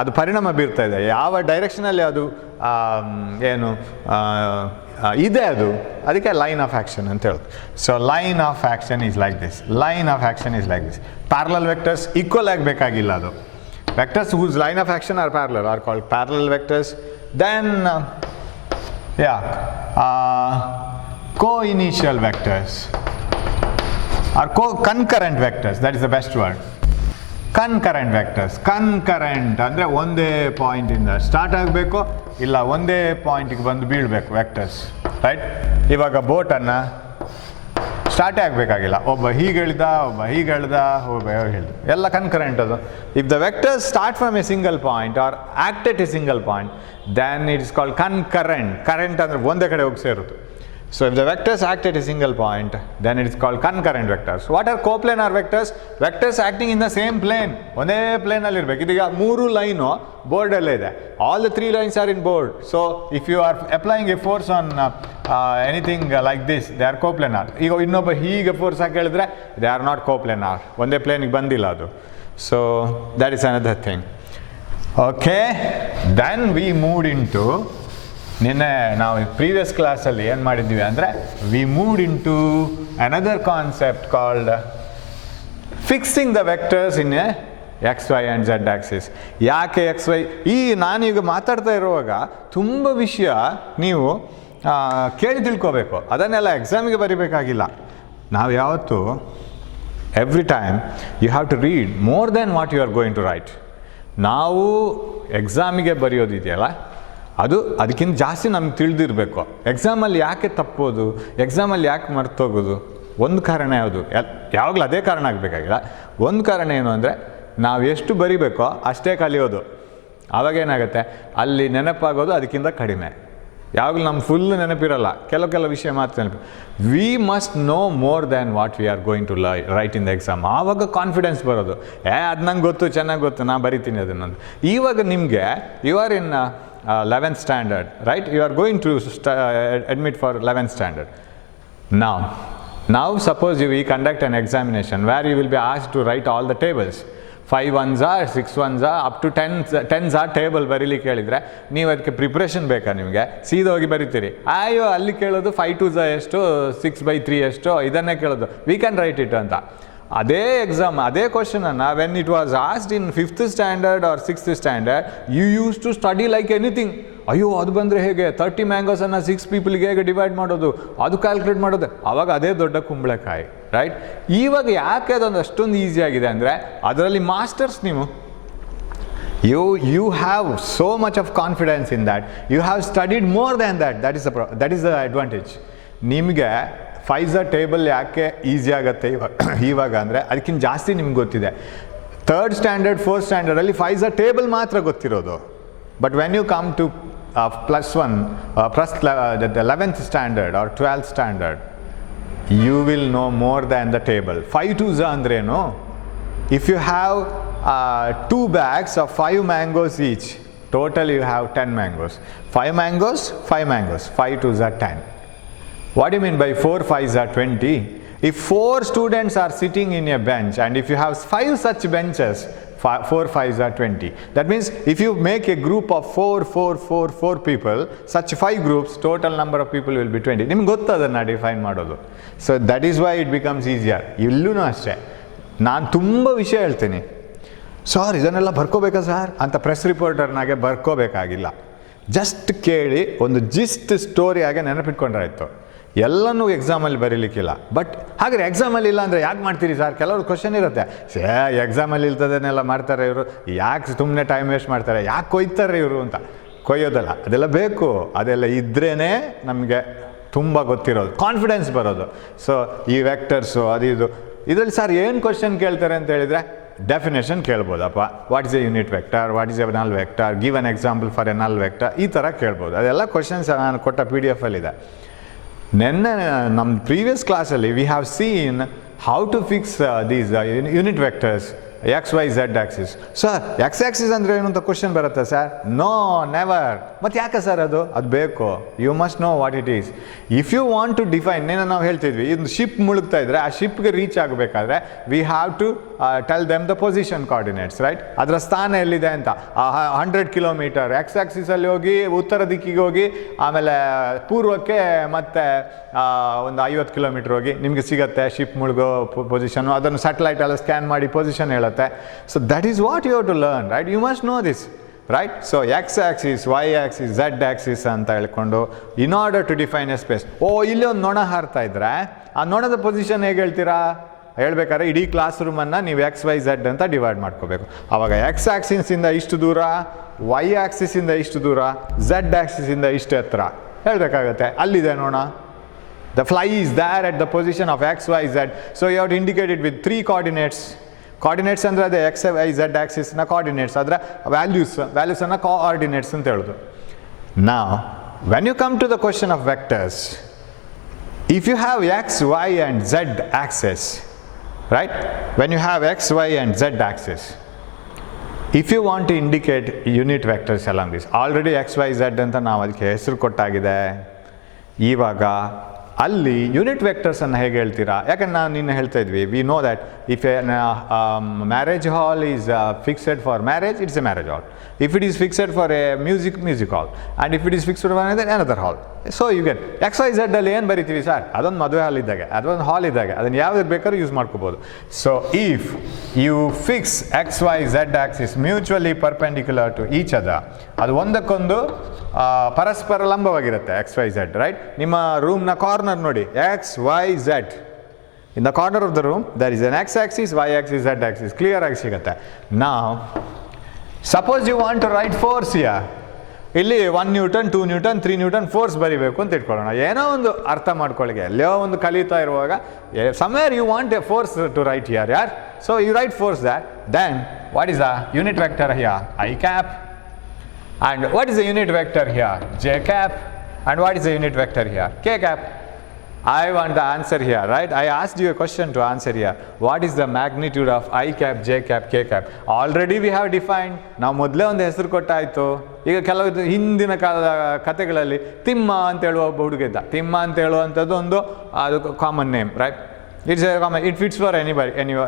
ಅದು ಪರಿಣಾಮ ಬೀರ್ತಾ ಇದೆ, ಯಾವ ಡೈರೆಕ್ಷನಲ್ಲಿ ಅದು ಏನು ಇದೆ ಅದು, ಅದಕ್ಕೆ ಲೈನ್ ಆಫ್ ಆ್ಯಕ್ಷನ್ ಅಂತ ಹೇಳೋದು. So line of action is like this. Line of action is like this. Parallel vectors equal ಆಗಬೇಕಾಗಿಲ್ಲ ಅದು. Vectors whose line of action are parallel are called parallel vectors. Then co-initial vectors or concurrent vectors, that is the best word. Concurrent vectors. Concurrent ಅಂದರೆ ಒಂದೇ ಪಾಯಿಂಟಿಂದ start ಆಗಬೇಕು, ಇಲ್ಲ ಒಂದೇ ಪಾಯಿಂಟಿಗೆ ಬಂದು ಬೀಳಬೇಕು vectors, right? ಇವಾಗ ಬೋಟನ್ನು ಸ್ಟಾರ್ಟೇ ಆಗಬೇಕಾಗಿಲ್ಲ, ಒಬ್ಬ ಹೀಗೆ ಎಳ್ದ, ಒಬ್ಬ ಹೀಗೆ ಎಳ್ದ, ಒಬ್ಬ ಹೇಳ್ದ, ಎಲ್ಲ ಕನ್ಕರೆಂಟ್ ಅದು. If the vectors start from a single point or act at a single point, then it is called concurrent. Current ಅಂದರೆ ಒಂದೇ ಕಡೆ ಹೋಗಿ ಸೇರುತ್ತೆ. So if the vectors act at a single point, then it is called concurrent vectors. What are coplanar vectors? Vectors acting in the same plane. ಒಂದೇ ಪ್ಲೇನಲ್ಲಿ ಇರಬೇಕು. ಇದೀಗ 3 line ಬೋರ್ಡಲ್ಲೇ ಇದೆ. All the 3 lines are in board. So if you are applying a force on anything like this, they are coplanar. ಈಗ ಇನ್ನೊಬ್ಬ ಹೀಗೆ force ಹಾಕಿ ಹೇಳಿದ್ರೆ they are not coplanar. ಒಂದೇ ಪ್ಲೇನಿಗೆ ಬಂದಿಲ್ಲ ಅದು. So that is another thing. Okay, then we moved into ನಿನ್ನೆ ನಾವು previous ಕ್ಲಾಸಲ್ಲಿ ಏನು ಮಾಡಿದ್ವಿ ಅಂದರೆ we moved into another concept called fixing the vectors in a X Y and Z axis. ಯಾಕೆ ಎಕ್ಸ್ ವೈ? ನಾನೀಗ ಮಾತಾಡ್ತಾ ಇರುವಾಗ ತುಂಬ ವಿಷಯ ನೀವು ಕೇಳಿ ತಿಳ್ಕೋಬೇಕು. ಅದನ್ನೆಲ್ಲ ಎಕ್ಸಾಮಿಗೆ ಬರೀಬೇಕಾಗಿಲ್ಲ. ನಾವು ಯಾವತ್ತು every time you have to read more than what you are going to write. ನಾವು ಎಕ್ಸಾಮಿಗೆ ಬರೆಯೋದಿದೆಯಲ್ಲ, ಅದಕ್ಕಿಂತ ಜಾಸ್ತಿ ನಮ್ಗೆ ತಿಳಿದಿರಬೇಕು. ಎಕ್ಸಾಮಲ್ಲಿ ಯಾಕೆ ತಪ್ಪೋದು, ಎಕ್ಸಾಮಲ್ಲಿ ಯಾಕೆ ಮರ್ತೋಗೋದು? ಒಂದು ಕಾರಣ ಯಾವುದು? ಯಾವಾಗಲೂ ಅದೇ ಕಾರಣ ಆಗಬೇಕಾಗಿಲ್ಲ. ಒಂದು ಕಾರಣ ಏನು ಅಂದರೆ ನಾವು ಎಷ್ಟು ಬರಿಬೇಕೋ ಅಷ್ಟೇ ಕಲಿಯೋದು. ಆವಾಗೇನಾಗುತ್ತೆ, ಅಲ್ಲಿ ನೆನಪಾಗೋದು ಅದಕ್ಕಿಂತ ಕಡಿಮೆ. ಯಾವಾಗಲೂ ನಮ್ಮ ಫುಲ್ ನೆನಪಿರಲ್ಲ, ಕೆಲವು ವಿಷಯ ಮಾತ್ರ ನೆನಪು. We must know more than what we are going to write in the exam. ಆವಾಗ ಕಾನ್ಫಿಡೆನ್ಸ್ ಬರೋದು, ಅದು ನಂಗೆ ಗೊತ್ತು, ಚೆನ್ನಾಗಿ ಗೊತ್ತು, ನಾನು ಬರಿತೀನಿ ಅದನ್ನೊಂದು. ಇವಾಗ ನಿಮಗೆ you are in 11th standard, right? You are going to admit for 11th standard. Now suppose we conduct an examination where you will be asked to write all the tables. 5 ones are, 6 ones are, up to 10s are table ಬರೀಲಿಕ್ಕೆ ಹೇಳಿದರೆ ನೀವು ಅದಕ್ಕೆ preparation ಬೇಕಾ ನಿಮಗೆ? ಸೀದಾ ಹೋಗಿ ಬರೀತೀರಿ. ಅಯ್ಯೋ ಅಲ್ಲಿ ಕೇಳೋದು 5 2s ಎಷ್ಟು, 6/3 ಎಷ್ಟು, ಇದನ್ನೇ ಕೇಳೋದು, ವಿ ಕ್ಯಾನ್ ರೈಟ್ ಇಟ್ ಅಂತ. ಅದೇ ಎಕ್ಸಾಮ್, ಅದೇ ಕ್ವಶನನ್ನು when it was asked in 5th standard or 6th standard, you use to study like anything. ಅಯ್ಯೋ ಅದು ಬಂದರೆ ಹೇಗೆ, 30 ಮ್ಯಾಂಗೋಸನ್ನು 6 ಪೀಪಲ್ಗೆ ಹೇಗೆ ಡಿವೈಡ್ ಮಾಡೋದು, ಅದು ಕ್ಯಾಲ್ಕುಲೇಟ್ ಮಾಡೋದು. ಆವಾಗ ಅದೇ ದೊಡ್ಡ ಕುಂಬಳಕಾಯಿ, ರೈಟ್? ಇವಾಗ ಯಾಕೆ ಅದೊಂದು ಅಷ್ಟೊಂದು ಈಸಿ ಆಗಿದೆ ಅಂದರೆ ಅದರಲ್ಲಿ ಮಾಸ್ಟರ್ಸ್ ನೀವು. You have so much of confidence in that. You have studied more than that. That is the advantage. ನಿಮಗೆ ಫೈಝರ್ ಟೇಬಲ್ ಯಾಕೆ ಈಸಿ ಆಗುತ್ತೆ ಇವಾಗ ಅಂದರೆ ಅದಕ್ಕಿಂತ ಜಾಸ್ತಿ ನಿಮ್ಗೆ ಗೊತ್ತಿದೆ. 3rd standard 4th standardಲ್ಲಿ ಫೈಝರ್ ಟೇಬಲ್ ಮಾತ್ರ ಗೊತ್ತಿರೋದು. But when you come to the 11th standard or 12th standard, you will know more than the table. 5 2s ಅಂದ್ರೇನು? If you have 2 bags of 5 mangoes each, total you have 10 mangoes. 5 mangoes, 5 mangoes. 5 2s are 10. What do you mean by 4 5s are 20? If 4 students are sitting in a bench and if you have 5 such benches, 4 5s are 20. That means if you make a group of 4 people, such 5 groups, total number of people will be 20. ನಿಮ್ಗೆ ಗೊತ್ತದನ್ನು define ಮಾಡೋದು. So that is why it becomes easier. ಇಲ್ಲೂ ಅಷ್ಟೇ, ನಾನು ತುಂಬ ವಿಷಯ ಹೇಳ್ತೀನಿ, sir ಇದನ್ನೆಲ್ಲ ಬರ್ಕೋಬೇಕಾ sir ಅಂತ ಪ್ರೆಸ್ ರಿಪೋರ್ಟರ್ನಾಗೆ ಬರ್ಕೋಬೇಕಾಗಿಲ್ಲ. ಜಸ್ಟ್ ಕೇಳಿ ಒಂದು ಜಿಸ್ಟ್ ಸ್ಟೋರಿಯಾಗೆ ನೆನಪಿಟ್ಕೊಂಡ್ರಾಯ್ತು. ಎಲ್ಲನೂ ಎಕ್ಸಾಮಲ್ಲಿ ಬರೀಲಿಕ್ಕಿಲ್ಲ. ಬಟ್ ಹಾಗಾದ್ರೆ ಎಕ್ಸಾಮಲ್ಲಿ ಇಲ್ಲ ಅಂದರೆ ಯಾಕೆ ಮಾಡ್ತೀರಿ ಸರ್? ಕೆಲವ್ರು ಕ್ವಶನ್ ಇರುತ್ತೆ, ಎಕ್ಸಾಮಲ್ಲಿ ಇಲ್ತದನ್ನೆಲ್ಲ ಮಾಡ್ತಾರೆ ಇವರು, ಯಾಕೆ ಸುಮ್ಮನೆ ಟೈಮ್ ವೇಸ್ಟ್ ಮಾಡ್ತಾರೆ, ಯಾಕೆ ಕೊಯ್ತಾರೆ ಇವರು ಅಂತ. ಕೊಯ್ಯೋದಲ್ಲ, ಅದೆಲ್ಲ ಬೇಕು, ಅದೆಲ್ಲ ಇದ್ರೇ ನಮಗೆ ತುಂಬ ಗೊತ್ತಿರೋದು, ಕಾನ್ಫಿಡೆನ್ಸ್ ಬರೋದು. ಸೊ ಈ ವೆಕ್ಟರ್ಸು ಅದು ಇದು ಇದರಲ್ಲಿ ಸರ್ ಏನು ಕ್ವಶನ್ ಕೇಳ್ತಾರೆ ಅಂತ ಹೇಳಿದರೆ ಡೆಫಿನೇಷನ್ ಕೇಳ್ಬೋದಪ್ಪ. What is a unit vector, what is a null vector, give an example for a null vector, ಈ ಥರ ಕೇಳ್ಬೋದು. ಅದೆಲ್ಲ ಕ್ವಶನ್ಸ್ ನಾನು ಕೊಟ್ಟ PDF ಅಲ್ಲಿದೆ. ನೆನ್ನೆ ನಮ್ಮ ಪ್ರೀವಿಯಸ್ ಕ್ಲಾಸಲ್ಲಿ we have seen how to fix these unit vectors X Y Z axis. Sir X axis ಅಂದರೆ ಏನು ಅಂತ ಕ್ವಶನ್ ಬರುತ್ತೆ ಸರ್? No, never. ಮತ್ತು ಯಾಕೆ ಸರ್ ಅದು ಬೇಕು? You must know what it is. If you want to define, ನಾವು ಹೇಳ್ತಿದ್ವಿ ಇದು ಶಿಪ್ ಮುಳುಗ್ತಾ ಇದ್ರೆ ಆ ಶಿಪ್ಗೆ ರೀಚ್ ಆಗಬೇಕಾದ್ರೆ we have to tell them the position coordinates, right? ಅದರ ಸ್ಥಾನ ಎಲ್ಲಿದೆ ಅಂತ. 100 ಕಿಲೋಮೀಟರ್ ಎಕ್ಸ್ ಆಕ್ಸಿಸಲ್ಲಿ ಹೋಗಿ ಉತ್ತರ ದಿಕ್ಕಿಗೆ ಹೋಗಿ ಆಮೇಲೆ ಪೂರ್ವಕ್ಕೆ ಮತ್ತೆ ಒಂದು 50 ಕಿಲೋಮೀಟರ್ ಹೋಗಿ ನಿಮಗೆ ಸಿಗುತ್ತೆ ಶಿಪ್ ಮುಳುಗೋ ಪೊಸಿಷನ್ನು. ಅದನ್ನು ಸ್ಯಾಟಲೈಟ್ ಎಲ್ಲ ಸ್ಕ್ಯಾನ್ ಮಾಡಿ ಪೊಸಿಷನ್ ಹೇಳುತ್ತೆ. So that is what you have to learn, right? You must know this, right? So X axis, Y axis, Z axis ಅಂತ ಹೇಳ್ಕೊಂಡು in order to define a space. ಇಲ್ಲಿ ಒಂದು ನೊಣ ಹಾರ್ತಾ ಇದ್ರೆ ಆ ನೊಣದ ಪೊಸಿಷನ್ ಹೇಗೆ ಹೇಳ್ತೀರಾ? ಹೇಳ್ಬೇಕಾದ್ರೆ ಇಡೀ ಕ್ಲಾಸ್ ರೂಮನ್ನು ನೀವು ಎಕ್ಸ್ ವೈ ಝೆಡ್ ಅಂತ ಡಿವೈಡ್ ಮಾಡ್ಕೋಬೇಕು. ಆವಾಗ ಎಕ್ಸ್ ಆಕ್ಸಿಸಿಂದ ಇಷ್ಟು ದೂರ, ವೈ ಆಕ್ಸಿಸಿಂದ ಇಷ್ಟು ದೂರ, ಝೆಡ್ ಆಕ್ಸಿಸಿಂದ ಇಷ್ಟು ಎತ್ತರ ಹೇಳಬೇಕಾಗತ್ತೆ. ಅಲ್ಲಿದೆ ನೋಣ. The fly is there at the position of x, y, z. So you have to indicate it with 3 coordinates. Coordinates ಅಂದರೆ ಅದೇ x, y, z ಆಕ್ಸಿಸ್ನ coordinates, ಅದರ ವ್ಯಾಲ್ಯೂಸನ್ನು coordinates ಅಂತ ಹೇಳೋದು. Now, when you come to the question of vectors, if you have x, y and z axis, right? When you have x, y and z axis, if you want to indicate unit vectors along this, already x, y, z ಅಂತ ನಾವು ಅದಕ್ಕೆ ಹೆಸರು ಕೊಟ್ಟಾಗಿದೆ. ಇವಾಗ ಅಲ್ಲಿ unit ವೆಕ್ಟರ್ಸನ್ನು ಹೇಗೆ ಹೇಳ್ತೀರಾ? ಯಾಕಂದ್ರೆ ನಾವು ನಿನ್ನೆ ಹೇಳ್ತಾ ಇದ್ವಿ, we know that if a marriage hall is fixed for marriage, it's a marriage hall. If it is fixed for a music hall, and if it is fixed for another hall. So you get X Y Z ಅಲ್ಲಿ ಏನು ಬರಿತೀವಿ sir? ಅದೊಂದು ಮದುವೆ ಹಾಲ್ ಇದ್ದಾಗೆ, ಅದೊಂದು ಹಾಲ್ ಇದ್ದಾಗೆ, ಅದನ್ನು ಯಾವ್ದು ಬೇಕಾದ್ರೂ ಯೂಸ್ ಮಾಡ್ಕೋಬೋದು. So if you fix X Y Z axis mutually perpendicular to each other, ಅದು ಒಂದಕ್ಕೊಂದು ಪರಸ್ಪರ ಲಂಬವಾಗಿರುತ್ತೆ ಎಕ್ಸ್ ವೈ ಝೆಡ್, ರೈಟ್? ನಿಮ್ಮ ರೂಮ್ನ ಕಾರ್ನರ್ ನೋಡಿ, X Y Z. In the corner of the room there is an X axis, Y axis, Z axis, clear ಆಗಿ ಸಿಗುತ್ತೆ. ನಾವು suppose you want to write force here, ಇಲ್ಲಿ 1 Newton, 2 Newton, 3 Newton force ಬರಿಬೇಕು ಅಂತ ಇಟ್ಕೊಳ್ಳೋಣ. ಏನೋ ಒಂದು ಅರ್ಥ ಮಾಡ್ಕೊಳ್ಳಿಗೆ, ಎಲ್ಲೋ ಒಂದು ಕಲಿತಾ ಇರುವಾಗ somewhere you want a force to write here, yeah? So you write force that, then what is the unit vector here? I cap. And what is the unit vector here? J cap. And what is the unit vector here? K cap. I want the answer here, right? I asked you a question to answer here. What is the magnitude of I cap, J cap, K cap? Already we have defined. ನಾವು ಮೊದಲೇ ಒಂದು ಹೆಸರು ಕೊಟ್ಟಾಯಿತು. ಈಗ ಕೆಲವು ಹಿಂದಿನ ಕಾಲದ ಕಥೆಗಳಲ್ಲಿ ತಿಮ್ಮ ಅಂತ ಹೇಳುವ ಒಬ್ಬ ಹುಡುಗ ಇದ್ದ. ತಿಮ್ಮ ಅಂತ ಹೇಳುವಂಥದ್ದು ಒಂದು ಅದು common name, right? It's A common, it fits for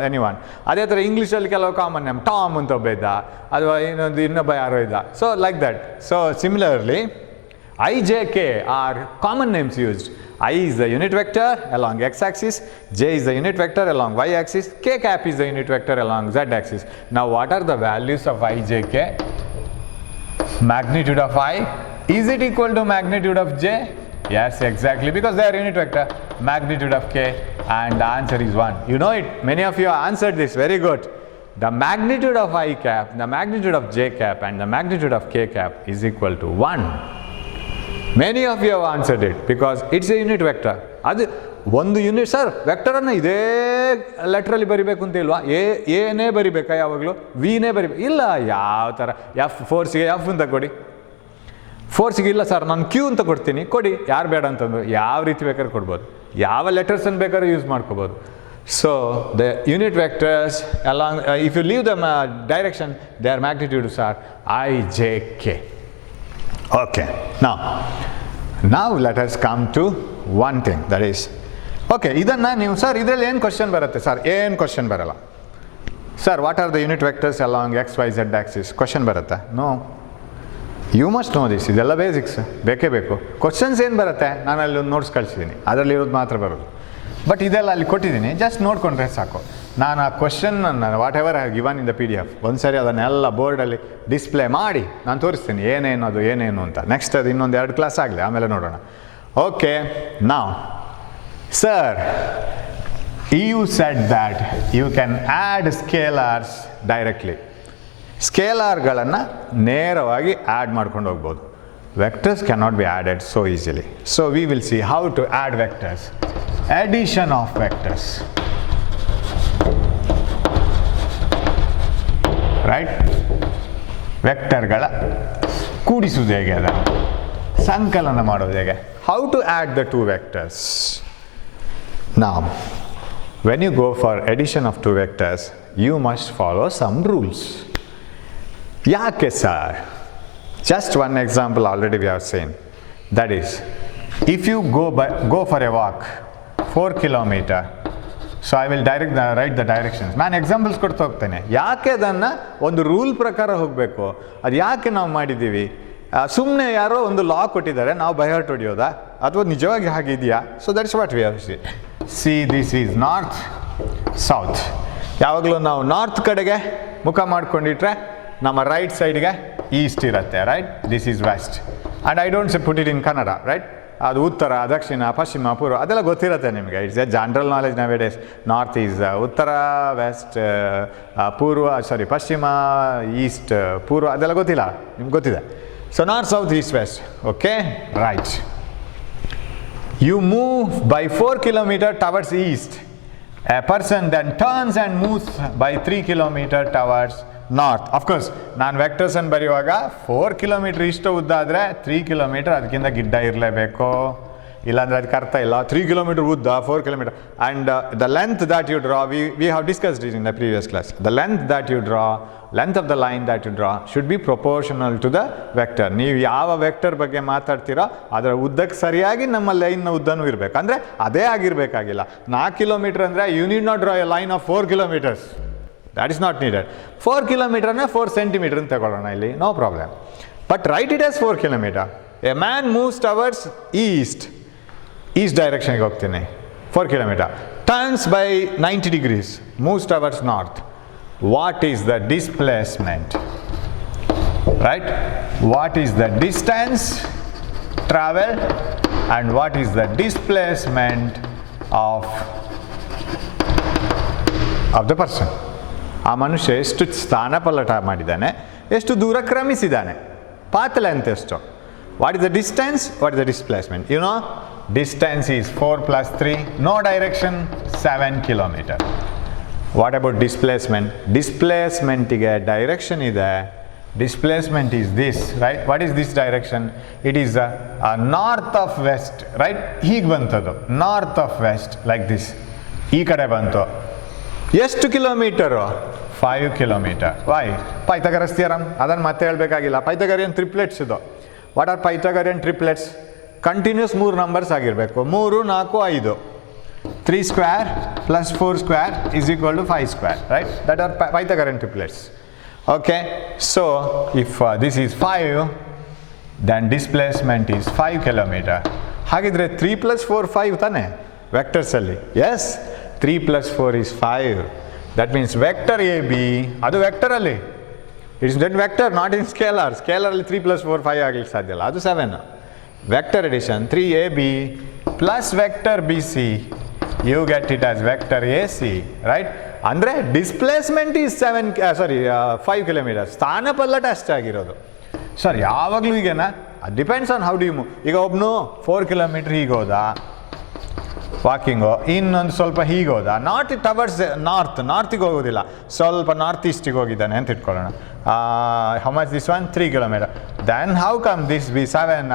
anyone. ಅದೇ ಥರ ಇಂಗ್ಲೀಷಲ್ಲಿ ಕೆಲವು ಕಾಮನ್ ನೇಮ್, ಟಾಮ್ ಅಂತ ಒಬ್ಬ ಇದ್ದ, ಅಥವಾ ಇನ್ನೊಬ್ಬ ಯಾರೋ ಇದ್ದ. So like that. So similarly I, J, K are common names used. I is the unit vector along x-axis, J is the unit vector along y-axis, K cap is the unit vector along z-axis. Now what are the values of I, J, K? Magnitude of I, is it equal to magnitude of J? Yes, exactly, because they are unit vector. Magnitude of K, and the answer is 1. You know it, many of you have answered this, very good. The magnitude of I cap, the magnitude of J cap, and the magnitude of K cap is equal to 1. Many of you have answered it because it's a unit vector. ಅದು ಒಂದು unit. Sir ವೆಕ್ಟರನ್ನು ಇದೇ ಲೆಟ್ರಲ್ಲಿ ಬರಿಬೇಕು ಅಂತ ಇಲ್ವಾ? ಎನೇ ಬರಿಬೇಕಾ ಯಾವಾಗಲೂ? ವಿನೇ ಬರಿಬೇಕು? ಇಲ್ಲ. ಯಾವ ಥರ ಫೋರ್ಸಿಗೆ ಎಫ್ ಅಂತ ಕೊಡಿ, ಫೋರ್ಸಿಗೆ ಇಲ್ಲ ಸರ್ ನಾನು ಕ್ಯೂ ಅಂತ ಕೊಡ್ತೀನಿ, ಕೊಡಿ. ಯಾರು ಬೇಡ ಅಂತಂದ್ರು ಯಾವ ರೀತಿ ಬೇಕಾದ್ರೂ ಕೊಡ್ಬೋದು, ಯಾವ ಲೆಟರ್ಸನ್ನು ಬೇಕಾದ್ರೂ ಯೂಸ್ ಮಾಡ್ಕೋಬೋದು. So the unit vectors along, if you leave them direction, their magnitudes are I, J, K. Okay, now let us come to one thing, that is, okay, ಇದನ್ನು ನೀವು ಸರ್ ಇದರಲ್ಲಿ ಏನು ಕ್ವಶನ್ ಬರುತ್ತೆ ಸರ್? ಏನು question ಬರಲ್ಲ sir. What are the unit vectors along X Y Z axis? Question ಬರುತ್ತೆ? No, you must know this. ಇದೆಲ್ಲ basics, ಬೇಕೇ ಬೇಕು. ಕ್ವಶನ್ಸ್ ಏನು ಬರುತ್ತೆ? ನಾನು ಅಲ್ಲಿ ಒಂದು ನೋಟ್ಸ್ ಕಳಿಸಿದ್ದೀನಿ, ಅದರಲ್ಲಿ ಇರೋದು ಮಾತ್ರ ಬರೋದು. ಬಟ್ ಇದೆಲ್ಲ ಅಲ್ಲಿ ಕೊಟ್ಟಿದ್ದೀನಿ, ಜಸ್ಟ್ ನೋಡಿಕೊಂಡ್ರೆ ಸಾಕು. ನಾನು ಆ ಕ್ವಶನ್ನ whatever I have given in the PDF ಒಂದ್ಸರಿ ಅದನ್ನೆಲ್ಲ ಬೋರ್ಡಲ್ಲಿ ಡಿಸ್ಪ್ಲೇ ಮಾಡಿ ನಾನು ತೋರಿಸ್ತೀನಿ ಏನೇನು ಅಂತ. ನೆಕ್ಸ್ಟ್ ಅದು ಇನ್ನೊಂದು 2 ಕ್ಲಾಸ್ ಆಗಲಿ, ಆಮೇಲೆ ನೋಡೋಣ. ಓಕೆ, ನಾವು Sir, you said that you can add scalars directly. ಸ್ಕೇಲಾರ್ಗಳನ್ನು ನೇರವಾಗಿ ಆ್ಯಡ್ ಮಾಡ್ಕೊಂಡು ಹೋಗ್ಬೋದು. Vectors cannot be added so easily. So we will see how to add vectors. Addition of vectors, right? ವೆಕ್ಟರ್ಗಳ ಕೂಡಿಸುವುದು ಹೇಗೆ, ಅದ ಸಂಕಲನ ಮಾಡೋದು ಹೇಗೆ? How to add the two vectors. Now, when you go for addition of two vectors, you must follow some rules. Yaake sir? Just one example already we have seen. That is, if you go for a walk 4 kilometer, so I will write the directions. ನಾನು examples ಕೊಡ್ತಾ ಹೋಗ್ತೇನೆ. ಯಾಕೆ ಅದನ್ನು ಒಂದು rule ಪ್ರಕಾರ ಹೋಗಬೇಕು? ಅದು ಯಾಕೆ ನಾವು ಮಾಡಿದ್ದೀವಿ? ಸುಮ್ಮನೆ ಯಾರೋ ಒಂದು ಲಾ ಕೊಟ್ಟಿದ್ದಾರೆ, ನಾವು ಬೈಹಾರ್ಟ್ ಹೊಡೆಯೋದಾ ಅಥವಾ ನಿಜವಾಗಿ ಹಾಗಿದೆಯಾ? So that's what we have see this is north south. ಯಾವಾಗಲೂ ನಾವು ನಾರ್ತ್ ಕಡೆಗೆ ಮುಖ ಮಾಡ್ಕೊಂಡಿಟ್ರೆ ನಮ್ಮ ರೈಟ್ ಸೈಡ್ಗೆ ಈಸ್ಟ್ ಇರುತ್ತೆ, right? This is west. And I don't put it in Kannada, right? ಅದು ಉತ್ತರ, ದಕ್ಷಿಣ, ಪಶ್ಚಿಮ, ಪೂರ್ವ ಅದೆಲ್ಲ ಗೊತ್ತಿರುತ್ತೆ ನಿಮಗೆ. It's a general knowledge nowadays. North is ಉತ್ತರ, ವೆಸ್ಟ್ ಪೂರ್ವ, ಪಶ್ಚಿಮ, ಈಸ್ಟ್ ಪೂರ್ವ, ಅದೆಲ್ಲ ಗೊತ್ತಿಲ್ಲ, ನಿಮ್ಗೆ ಗೊತ್ತಿದೆ. So north, south, east, west. Okay, right. You move by 4 kilometers towards east. A person then turns and moves by 3 kilometers towards north. Of course, ನಾನು vectors ಅನ್ನು ಬರೆಯುವಾಗ 4 ಕಿಲೋಮೀಟರ್ ಇಷ್ಟು ಉದ್ದ ಆದರೆ 3 ಕಿಲೋಮೀಟರ್ ಅದಕ್ಕಿಂತ ಗಿಡ್ಡ ಇರಲೇಬೇಕು, ಇಲ್ಲಾಂದರೆ ಅದಕ್ಕೆ ಅರ್ಥ ಇಲ್ಲ. 3 kilometers ಉದ್ದ, 4 kilometers. And the length that you draw, we have discussed it in the previous class. The length that you draw, length of the line that you draw should be proportional to the vector. ನೀವು ಯಾವ vector ಬಗ್ಗೆ ಮಾತಾಡ್ತೀರೋ ಅದರ ಉದ್ದಕ್ಕೆ ಸರಿಯಾಗಿ ನಮ್ಮ ಲೈನ್ನ ಉದ್ದನೂ ಇರಬೇಕು. ಅಂದರೆ ಅದೇ ಆಗಿರಬೇಕಾಗಿಲ್ಲ. 4 kilometers ಅಂದರೆ you need not draw a line of 4 kilometers. That is not needed. 4 kilometers ಅಂದರೆ 4 centimeters ಅಂತ ತಗೊಳ್ಳೋಣ ಇಲ್ಲಿ, no problem. But write it as 4 kilometers. A man moves towards east ಡೈರೆಕ್ಷನ್ಗೆ ಹೋಗ್ತೀನಿ, 4 kilometers. Turns by 90 degrees, moves towards north. What is the displacement? Right? What is the distance traveled and what is the displacement of the person? ಆ ಮನುಷ್ಯ ಎಷ್ಟು ಸ್ಥಾನ ಪಲ್ಲಟ ಮಾಡಿದ್ದಾನೆ, ಎಷ್ಟು ದೂರ ಕ್ರಮಿಸಿದ್ದಾನೆ, path length ಎಷ್ಟು. What is the distance? What is the displacement? You know, distance is 4 plus 3, no direction, 7 kilometers. What about displacement? Displacement ಗೆ direction ಇದೆ. Displacement is this, right? What is this direction? It is north of west, right? ಹೀಗೆ ಬಂತದು, north of west, like this. ಈ ಕಡೆ ಬಂತು. ಎಷ್ಟು kilometre? 5 kilometers. Why? Pythagoras theorem, ಅದನ್ನು ಮತ್ತೆ ಹೇಳಬೇಕಾಗಿಲ್ಲ. ಪೈಥಾಗರಿಯನ್ ಟ್ರಿಪ್ಲೆಟ್ಸ್ ಇದು. What are Pythagorean triplets? Continuous 3 numbers ಆಗಿರಬೇಕು. 3, 4, 5. 3 square plus 4 square is equal to 5 square, right? That are Pythagorean triplets. Okay, so if this is 5, then displacement is 5 kilometers. ಹಾಗಿದ್ರೆ 3 plus 4 5 ತಾನೆ vectors ಅಲ್ಲಿ? Yes, 3 plus 4 is 5. That means vector AB, ಅದು vector ಅಲ್ಲಿ, it is then vector, not in scalar. Scalar ಅಲ್ಲಿ 3 plus 4 5 ಆಗಲಿಕ್ಕೆ ಸಾಧ್ಯ ಇಲ್ಲ, ಅದು 7. Vector addition 3AB plus vector BC, you get it as vector AC, right? ಅಂದರೆ displacement is 5 kilometers. ಸ್ಥಾನ ಪಲ್ಲಟ ಅಷ್ಟಾಗಿರೋದು. ಸರ್ ಯಾವಾಗಲೂ ಈಗೇನ depends on how do you move. ಈಗ ಒಬ್ಬನು 4 kilometers ಹೀಗೆ ಹೋದ ವಾಕಿಂಗು, ಇನ್ನೊಂದು ಸ್ವಲ್ಪ ಹೀಗೆ ಹೋದ, ನಾಟ್ ಟವರ್ಡ್ಸ್ ನಾರ್ತಿಗೆ ಹೋಗೋದಿಲ್ಲ, ಸ್ವಲ್ಪ ನಾರ್ತ್ ಈಸ್ಟಿಗೆ ಹೋಗಿದ್ದಾನೆ ಅಂತ ಇಟ್ಕೊಳ್ಳೋಣ. How much this one? 3 kilometers. Then how come this be 7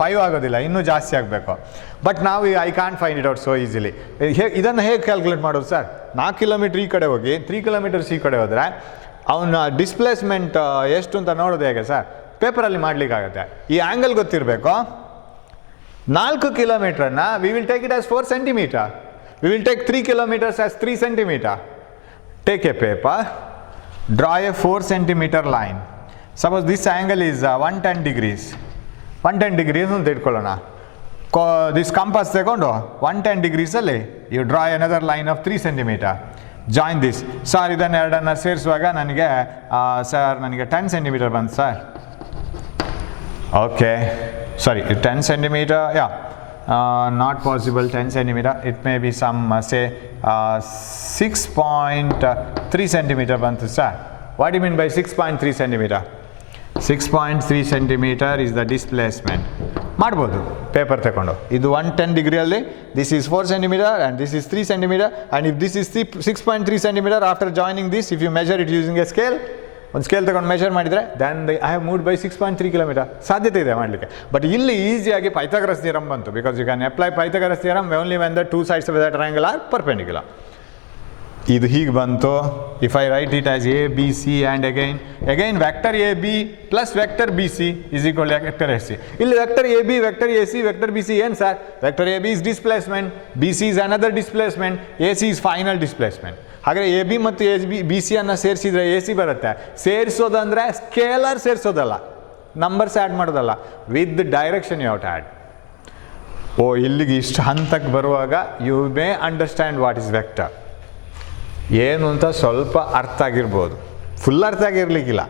5 ಆಗೋದಿಲ್ಲ, ಇನ್ನೂ ಜಾಸ್ತಿ ಆಗಬೇಕು. ಬಟ್ ನಾವು I can't find it out so easily. ಇದನ್ನು ಹೇಗೆ ಕ್ಯಾಲ್ಕುಲೇಟ್ ಮಾಡೋದು ಸರ್? 4 kilometers ಈ ಕಡೆ ಹೋಗಿ 3 kilometers ಈ ಕಡೆ ಹೋದರೆ ಅವನ ಡಿಸ್ಪ್ಲೇಸ್ಮೆಂಟ್ ಎಷ್ಟು ಅಂತ ನೋಡೋದು ಹೇಗೆ ಸರ್? ಪೇಪರಲ್ಲಿ ಮಾಡಲಿಕ್ಕಾಗತ್ತೆ. ಈ ಆ್ಯಂಗಲ್ ಗೊತ್ತಿರಬೇಕು. 4 kilometers we will take it as 4 centimeters. We will take 3 kilometers as 3 centimeters. Take a paper, draw a 4 centimeter line. Suppose this angle is 110 degrees. 110 degrees ಅಂತ ಇಟ್ಕೊಳ್ಳೋಣ. This compass ತಗೊಂಡು 110 degrees ಅಲ್ಲಿ you draw another line of 3 centimeters. Join this. Sir ಇದನ್ನು ಎರಡನ್ನು ಸೇರಿಸುವಾಗ ನನಗೆ 10 centimeters ಬಂತು sir. Okay, sorry 10 centimeters, not possible 10 centimeter, it may be some say 6.3 centimeter bantu sir. What do you mean by 6.3 centimeter? 6.3 centimeter is the displacement. ಮಾಡ್ಬೋದು paper ತಗೊಂಡು ಇದು 110 ಡಿಗ್ರಿಯಲ್ಲಿ this is 4 centimeter and this is 3 centimeter and if this is 6.3 centimeter after joining this, if you measure it using a scale, ಒಂದು scale ತಗೊಂಡು measure ಮಾಡಿದರೆ then I have moved by 6.3 kilometer ಸಾಧ್ಯತೆ ಇದೆ ಮಾಡಲಿಕ್ಕೆ. But ಇಲ್ಲಿ ಈಸಿಯಾಗಿ Pythagoras theorem ಬಂತು, because you can apply Pythagoras theorem only when the two sides of the triangle are perpendicular. ಇದು ಹೀಗೆ ಬಂತು. If I write it as A B C and again vector A B plus vector B C is equal vector S C. ಇಲ್ಲಿ vector A B, vector A C, vector B C ಏನು sir? Vector A B is displacement, B C is another displacement, A C is final displacement. ಹಾಗಾದರೆ A B ಮತ್ತು B C ಅನ್ನು ಸೇರಿಸಿದ್ರೆ A C ಬರುತ್ತೆ. ಸೇರಿಸೋದಂದರೆ scalar ಸೇರಿಸೋದಲ್ಲ, numbers add ಮಾಡೋದಲ್ಲ, with direction you have to add. ಓ ಇಲ್ಲಿಗೆ ಇಷ್ಟು ಹಂತಕ್ಕೆ ಬರುವಾಗ you may understand what is vector ಏನು ಅಂತ ಸ್ವಲ್ಪ ಅರ್ಥ ಆಗಿರ್ಬೋದು. ಫುಲ್ ಅರ್ಥ ಆಗಿರಲಿಕ್ಕಿಲ್ಲ,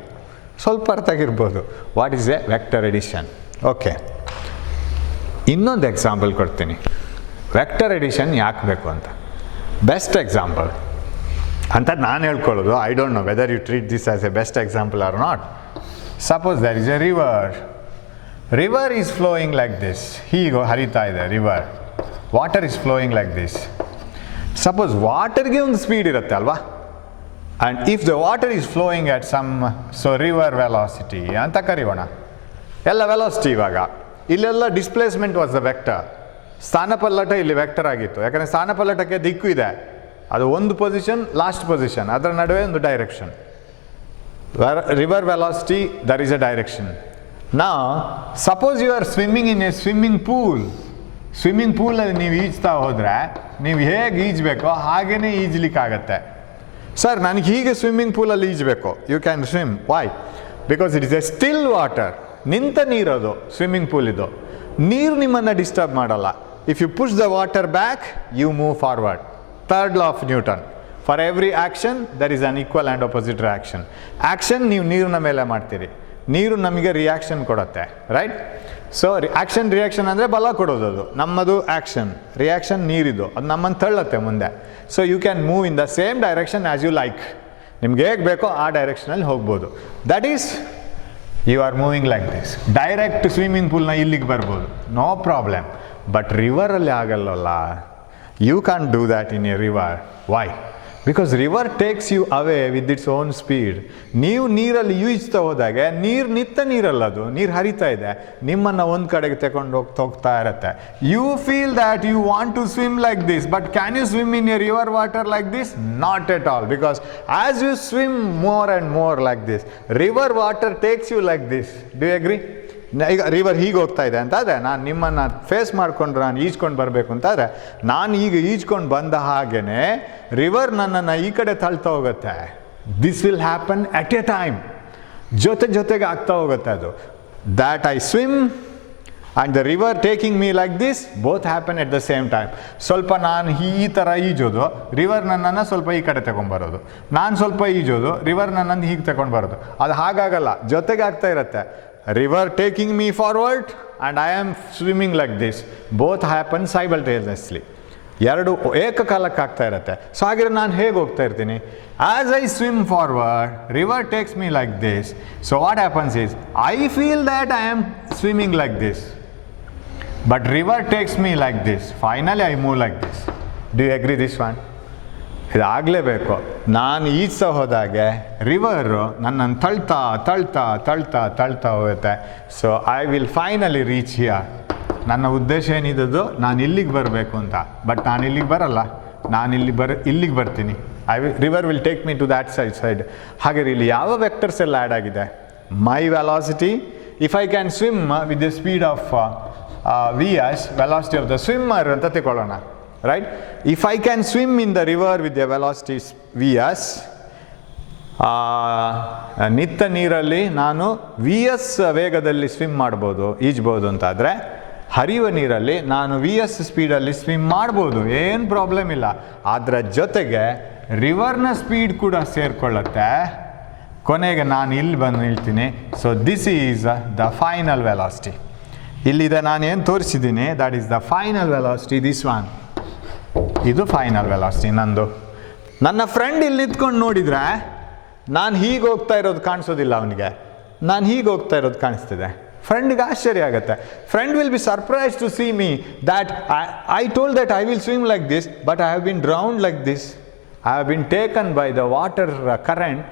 ಸ್ವಲ್ಪ ಅರ್ಥ ಆಗಿರ್ಬೋದು. What is a vector addition? Okay, ಇನ್ನೊಂದು ಎಕ್ಸಾಂಪಲ್ ಕೊಡ್ತೀನಿ ವೆಕ್ಟರ್ ಎಡಿಷನ್ ಯಾಕೆ ಬೇಕು ಅಂತ. ಬೆಸ್ಟ್ ಎಕ್ಸಾಂಪಲ್ ಅಂತ ನಾನು ಹೇಳ್ಕೊಳ್ಳೋದು. I don't know whether you treat this as a best example or not. Suppose there is a river is flowing like this. ಹೀಗೆ ಹರಿತಾ ಇದೆ river, water is flowing like this. Suppose ವಾಟರ್ಗೆ ಒಂದು speed ಇರುತ್ತೆ ಅಲ್ವಾ, and if the water is flowing at some river velocity ಅಂತ ಕರೆಯೋಣ. ಎಲ್ಲ ವೆಲಾಸಿಟಿ ಇವಾಗ ಇಲ್ಲೆಲ್ಲ ಡಿಸ್ಪ್ಲೇಸ್ಮೆಂಟ್ ವಾಸ್ ದ ವೆಕ್ಟರ್. ಸ್ಥಾನಪಲ್ಲಟ ಇಲ್ಲಿ ವೆಕ್ಟರ್ ಆಗಿತ್ತು, ಯಾಕಂದರೆ ಸ್ಥಾನಪಲ್ಲಟಕ್ಕೆ ದಿಕ್ಕು ಇದೆ, ಅದು ಒಂದು ಪೊಸಿಷನ್ ಲಾಸ್ಟ್ ಪೊಸಿಷನ್, ಅದರ ನಡುವೆ ಒಂದು direction. River velocity there is a direction. ನಾ suppose you are swimming in a swimming ಪೂಲಲ್ಲಿ ನೀವು ಈಜ್ತಾ ಹೋದರೆ ನೀವು ಹೇಗೆ ಈಜಬೇಕೋ ಹಾಗೇ ಈಜಲಿಕ್ಕಾಗತ್ತೆ. ಸರ್ ನನಗೆ ಹೀಗೆ ಸ್ವಿಮ್ಮಿಂಗ್ ಪೂಲಲ್ಲಿ ಈಜಬೇಕು, you can swim. Why? Because it is a still water, ನಿಂತ ನೀರದು ಸ್ವಿಮ್ಮಿಂಗ್ ಪೂಲ್ ಇದು. ನೀರು ನಿಮ್ಮನ್ನು ಡಿಸ್ಟರ್ಬ್ ಮಾಡಲ್ಲ. If you push the water back you move forward. Third law of Newton. For every action there is an equal and opposite reaction. Action ನೀವು ನೀರಿನ ಮೇಲೆ ಮಾಡ್ತೀರಿ, ನೀರು ನಮಗೆ ರಿಯಾಕ್ಷನ್ ಕೊಡುತ್ತೆ, ರೈಟ್? ಸೊ ಆ್ಯಕ್ಷನ್ ರಿಯಾಕ್ಷನ್ ಅಂದರೆ ಬಲ ಕೊಡೋದು, ಅದು ನಮ್ಮದು ಆ್ಯಕ್ಷನ್. ರಿಯಾಕ್ಷನ್ ನೀರಿದು, ಅದು ನಮ್ಮನ್ನು ತಳ್ಳುತ್ತೆ ಮುಂದೆ. So you can move in the same direction as you like. ನಿಮ್ಗೆ ಹೇಗೆ ಬೇಕೋ ಆ ಡೈರೆಕ್ಷನಲ್ಲಿ ಹೋಗ್ಬೋದು. That is you are moving like this. Direct swimming ಪೂಲ್ನ ಇಲ್ಲಿಗೆ ಬರ್ಬೋದು, ನೋ ಪ್ರಾಬ್ಲಮ್. ಬಟ್ ರಿವರಲ್ಲಿ ಆಗಲ್ಲಲ್ಲ. You can do that in a river. Why? Because river takes you away with its own speed. ನೀವು ನೀರಲ್ಲಿ ಈಜ್ತಾ ಹೋದಾಗೆ ನಿತ್ತ ನೀರಲ್ಲ, ಅದು ನೀರು ಹರಿತಾ ಇದೆ, ನಿಮ್ಮನ್ನು ಒಂದು ಕಡೆಗೆ ತಗೊಂಡು ಹೋಗ್ತಾ ಇರುತ್ತೆ. You feel that you want to swim like this, but can you swim in a river water like this? Not at all. Because as you swim more and more like this, river water takes you like this. Do you agree? ಈಗ river ಹೀಗೆ ಹೋಗ್ತಾ ಇದೆ ಅಂತಾದರೆ ನಾನು ನಿಮ್ಮನ್ನು face ಮಾಡಿಕೊಂಡು ನಾನು ಈಜ್ಕೊಂಡು ಬರಬೇಕು ಅಂತಾದರೆ ನಾನು ಈಗ ಈಜ್ಕೊಂಡು ಬಂದ ಹಾಗೇ ರಿವರ್ ನನ್ನನ್ನು ಈ ಕಡೆ ತಳ್ತಾ ಹೋಗುತ್ತೆ. This will happen at A time, ಜೊತೆಗೆ ಆಗ್ತಾ ಹೋಗುತ್ತೆ ಅದು. That I swim and the river taking me like this, both happen at the same time. ಸ್ವಲ್ಪ ನಾನು ಈ ಥರ ಈಜೋದು, ರಿವರ್ ನನ್ನನ್ನು ಸ್ವಲ್ಪ ಈ ಕಡೆ ತಗೊಂಡ್ಬರೋದು. ನಾನು ಸ್ವಲ್ಪ ಈಜೋದು, ರಿವರ್ ನನ್ನನ್ನು ಹೀಗೆ ತಗೊಂಡು ಬರೋದು. ಅದು ಹಾಗಾಗಲ್ಲ, ಜೊತೆಗೆ ಆಗ್ತಾ ಇರುತ್ತೆ. River taking me forward and I am swimming like this. Both happen simultaneously. ಎರಡು ಏಕಕಾಲಕ್ಕೆ ಆಗ್ತಾ ಇರುತ್ತೆ. ಸೊ ಹಾಗಿದ್ರೆ ನಾನು ಹೇಗೆ ಹೋಗ್ತಾ ಇರ್ತೀನಿ? As I swim forward, river takes me like this. So what happens is I feel that I am swimming like this, but river takes me like this. Finally I move like this. Do you agree this one? ಇದಾಗಲೇಬೇಕು. ನಾನು ಈಜ್ತಾ ಹೋದಾಗೆ river ನನ್ನನ್ನು ತಳ್ತಾ ಹೋಗುತ್ತೆ. So I will finally reach here. ನನ್ನ ಉದ್ದೇಶ ಏನಿದ್ದು ನಾನು ಇಲ್ಲಿಗೆ ಬರಬೇಕು ಅಂತ, ಬಟ್ ನಾನು ಇಲ್ಲಿಗೆ ಬರಲ್ಲ, ನಾನು ಇಲ್ಲಿಗೆ ಬರ್ತೀನಿ. River will take me to that side. ಹಾಗೆ ಇಲ್ಲಿ ಯಾವ ವೆಕ್ಟರ್ಸ್ ಎಲ್ಲ ಆ್ಯಡ್ ಆಗಿದೆ? My velocity, if I can swim with the speed of V S, velocity of the swimmer ಅಂತ ತಿಳ್ಕೊಳ್ಳೋಣ, right? If I can swim in the river with the velocity vs, ನಿತ್ತ ನೀರಲ್ಲಿ ನಾನು vs ವೇಗದಲ್ಲಿ swim ಮಾಡ್ಬೋದು, ಈಜ್ಬೋದು ಅಂತಾದರೆ, ಹರಿಯುವ ನೀರಲ್ಲಿ ನಾನು vs ಸ್ಪೀಡಲ್ಲಿ ಸ್ವಿಮ್ ಮಾಡ್ಬೋದು, ಏನು ಪ್ರಾಬ್ಲಮ್ ಇಲ್ಲ. ಅದರ ಜೊತೆಗೆ ರಿವರ್ನ ಸ್ಪೀಡ್ ಕೂಡ ಸೇರಿಕೊಳ್ಳುತ್ತೆ. ಕೊನೆಗೆ ನಾನು ಇಲ್ಲಿ ಬಂದು ನಿಲ್ತೀನಿ. So this is the final velocity. ಇಲ್ಲಿದೆ ನಾನು ಏನು ತೋರಿಸಿದ್ದೀನಿ, that is the final velocity, this one. ಇದು ಫೈನಲ್ ವೆಲಾಸಿಟಿ ನಂದು. ನನ್ನ ಫ್ರೆಂಡ್ ಇಲ್ಲಿ ನಿಂತ್ಕೊಂಡು ನೋಡಿದರೆ ನಾನು ಹೀಗೆ ಹೋಗ್ತಾ ಇರೋದು ಕಾಣಿಸೋದಿಲ್ಲ ಅವನಿಗೆ, ನಾನು ಹೀಗೆ ಹೋಗ್ತಾ ಇರೋದು ಕಾಣಿಸ್ತಿದೆ. ಫ್ರೆಂಡ್ಗೆ ಆಶ್ಚರ್ಯ ಆಗುತ್ತೆ. Friend will be surprise to see me that I told that I will swim like this, but I have been drowned like this. I have been taken by the water current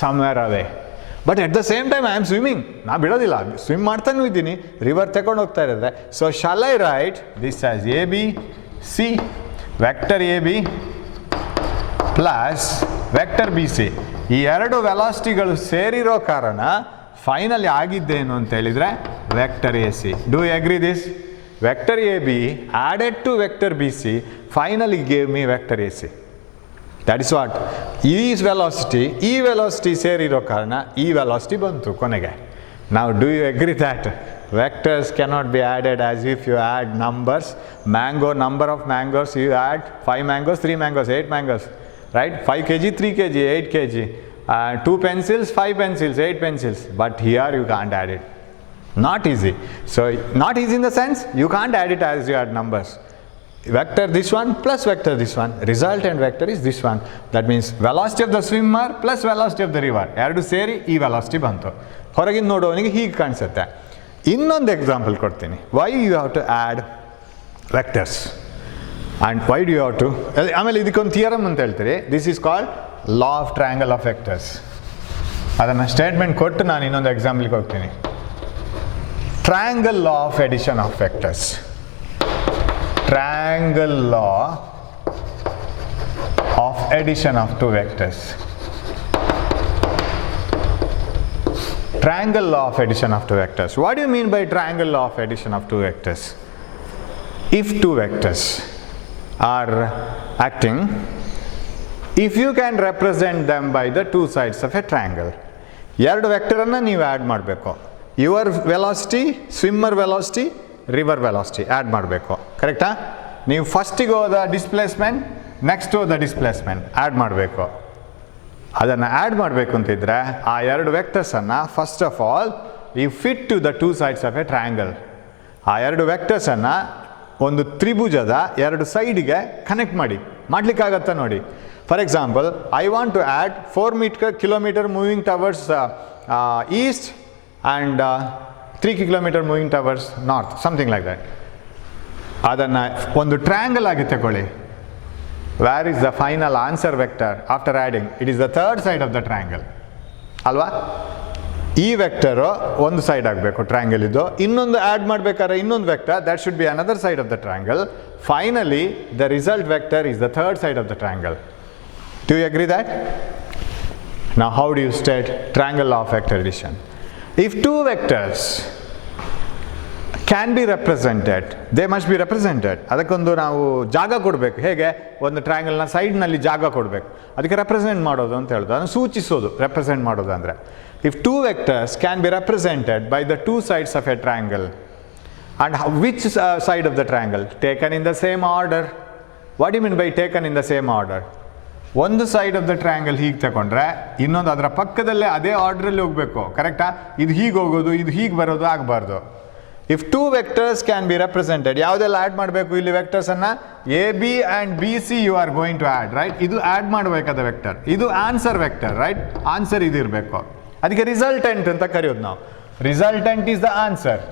somewhere away. But at the same time I am swimming. ನಾ ಬಿಡೋದಿಲ್ಲ, swim ಮಾಡ್ತಾನೂ ಇದ್ದೀನಿ, river ತಗೊಂಡು ಹೋಗ್ತಾ ಇರೋದೆ. So shall I write this as A B C, vector A B plus vector B C. ಈ ಎರಡು ವೆಲಾಸಿಟಿಗಳು ಸೇರಿರೋ ಕಾರಣ ಫೈನಲಿ ಆಗಿದ್ದೇನು ಅಂತ ಹೇಳಿದರೆ vector A C. Do you agree this? Vector A B added to vector B C finally gave me vector A C. That is what. ಈ velocity ಸೇರಿರೋ ಕಾರಣ ಈ ವೆಲಾಸಿಟಿ ಬಂತು ಕೊನೆಗೆ. ನಾವು do you agree that vectors cannot be added as if you add numbers? Number of mangoes, you add 5 mangoes, 3 mangoes, 8 mangoes, right? 5 kg, 3 kg, 8 kg, 2 pencils, 5 pencils, 8 pencils. But here you can't add it. Not easy. So not easy in the sense you can't add it as you add numbers. Vector this one plus vector this one, resultant vector is this one. That means velocity of the swimmer plus velocity of the river ಎರಡು ಸೇರಿ ಈ velocity ಬಂತು. ಹೊರಗಿಂದ ನೋಡೋವನಿಗೆ ಹೀಗೆ ಕಾಣಿಸುತ್ತೆ. ಇನ್ನೊಂದು example ಕೊಡ್ತೀನಿ. Why you have to add vectors and why do you have to, ಆಮೇಲೆ ಇದಕ್ಕೊಂದು ಥಿಯರಮ್ ಅಂತ ಹೇಳ್ತೀರಿ. This is called law of triangle of vectors. ಅದನ್ನು ಸ್ಟೇಟ್ಮೆಂಟ್ ಕೊಟ್ಟು ನಾನು ಇನ್ನೊಂದು ಎಕ್ಸಾಂಪಲ್ಗೆ ಹೋಗ್ತೀನಿ. Triangle law of addition of vectors. Triangle law of addition of two vectors. Triangle law of addition of two vectors. What do you mean by triangle law of addition of two vectors? If two vectors are acting, if you can represent them by the two sides of a triangle, ಎರಡು ವೆಕ್ಟರನ್ನು ನೀವು add ಮಾಡಬೇಕು. Your velocity, swimmer velocity, river velocity add ಮಾಡಬೇಕು. ಕರೆಕ್ಟಾ? ನೀವು ಫಸ್ಟಿಗೆ ಹೋದ displacement, next ಹೋದ displacement add ಮಾಡಬೇಕು. ಅದನ್ನು ಆ್ಯಡ್ ಮಾಡಬೇಕು ಅಂತಿದ್ರೆ ಆ ಎರಡು ವೆಕ್ಟರ್ಸನ್ನು first of all you fit to the two sides of a triangle. ಆ ಎರಡು ವೆಕ್ಟರ್ಸನ್ನು ಒಂದು ತ್ರಿಭುಜದ ಎರಡು ಸೈಡಿಗೆ ಕನೆಕ್ಟ್ ಮಾಡಲಿಕ್ಕಾಗತ್ತಾ ನೋಡಿ. For example, I want to add 4 kilometer moving towards east and 3 kilometer moving towards north, something like that. ಅದನ್ನು ಒಂದು ಟ್ರಯಾಂಗಲ್ ಆಗಿ ತಗೊಳ್ಳಿ. Where is the final answer vector after adding? It is the third side of the triangle ಅಲ್ವಾ? ಈ vector ಒಂದು side ಆಗಬೇಕು triangle ಇದು. ಇನ್ನೊಂದು ಆ್ಯಡ್ ಮಾಡಬೇಕಾದ್ರೆ ಇನ್ನೊಂದು vector, that should be another side of the triangle. Finally the result vector is the third side of the triangle. Do you agree that? Now how do you state triangle law of vector addition? If two vectors can be represented, they must be represented. ಅದಕ್ಕೊಂದು ನಾವು ಜಾಗ ಕೊಡಬೇಕು. ಹೇಗೆ? ಒಂದು ಟ್ರಯಾಂಗಲ್ನ ಸೈಡ್ನಲ್ಲಿ ಜಾಗ ಕೊಡಬೇಕು. ಅದಕ್ಕೆ ರೆಪ್ರೆಸೆಂಟ್ ಮಾಡೋದು ಅಂತ ಹೇಳೋದು, ಅದನ್ನು ಸೂಚಿಸೋದು ರೆಪ್ರೆಸೆಂಟ್ ಮಾಡೋದು ಅಂದರೆ. If two vectors can be represented by the two sides of a triangle, and which side of the triangle? Taken in the same order. What you mean by taken in the same order? ಒಂದು side of the triangle ಹೀಗೆ ತಗೊಂಡ್ರೆ ಇನ್ನೊಂದು ಅದರ ಪಕ್ಕದಲ್ಲೇ ಅದೇ ಆರ್ಡ್ರಲ್ಲಿ ಹೋಗಬೇಕು. ಕರೆಕ್ಟಾ? ಇದು ಹೀಗೆ ಹೋಗೋದು, ಇದು ಹೀಗೆ ಬರೋದು ಆಗಬಾರ್ದು. If two vectors can be represented, ಯಾವುದೆಲ್ಲ ಆ್ಯಡ್ ಮಾಡಬೇಕು ಇಲ್ಲಿ ವೆಕ್ಟರ್ಸನ್ನು? A B and B C you are going to add, right? ಇದು ಆ್ಯಡ್ ಮಾಡಬೇಕಾದ ವೆಕ್ಟರ್, ಇದು ಆನ್ಸರ್ ವೆಕ್ಟರ್, ರೈಟ್? ಆನ್ಸರ್ ಇದು ಇರಬೇಕು. ಅದಕ್ಕೆ ರಿಸಲ್ಟೆಂಟ್ ಅಂತ ಕರೆಯೋದು ನಾವು. Resultant is the answer,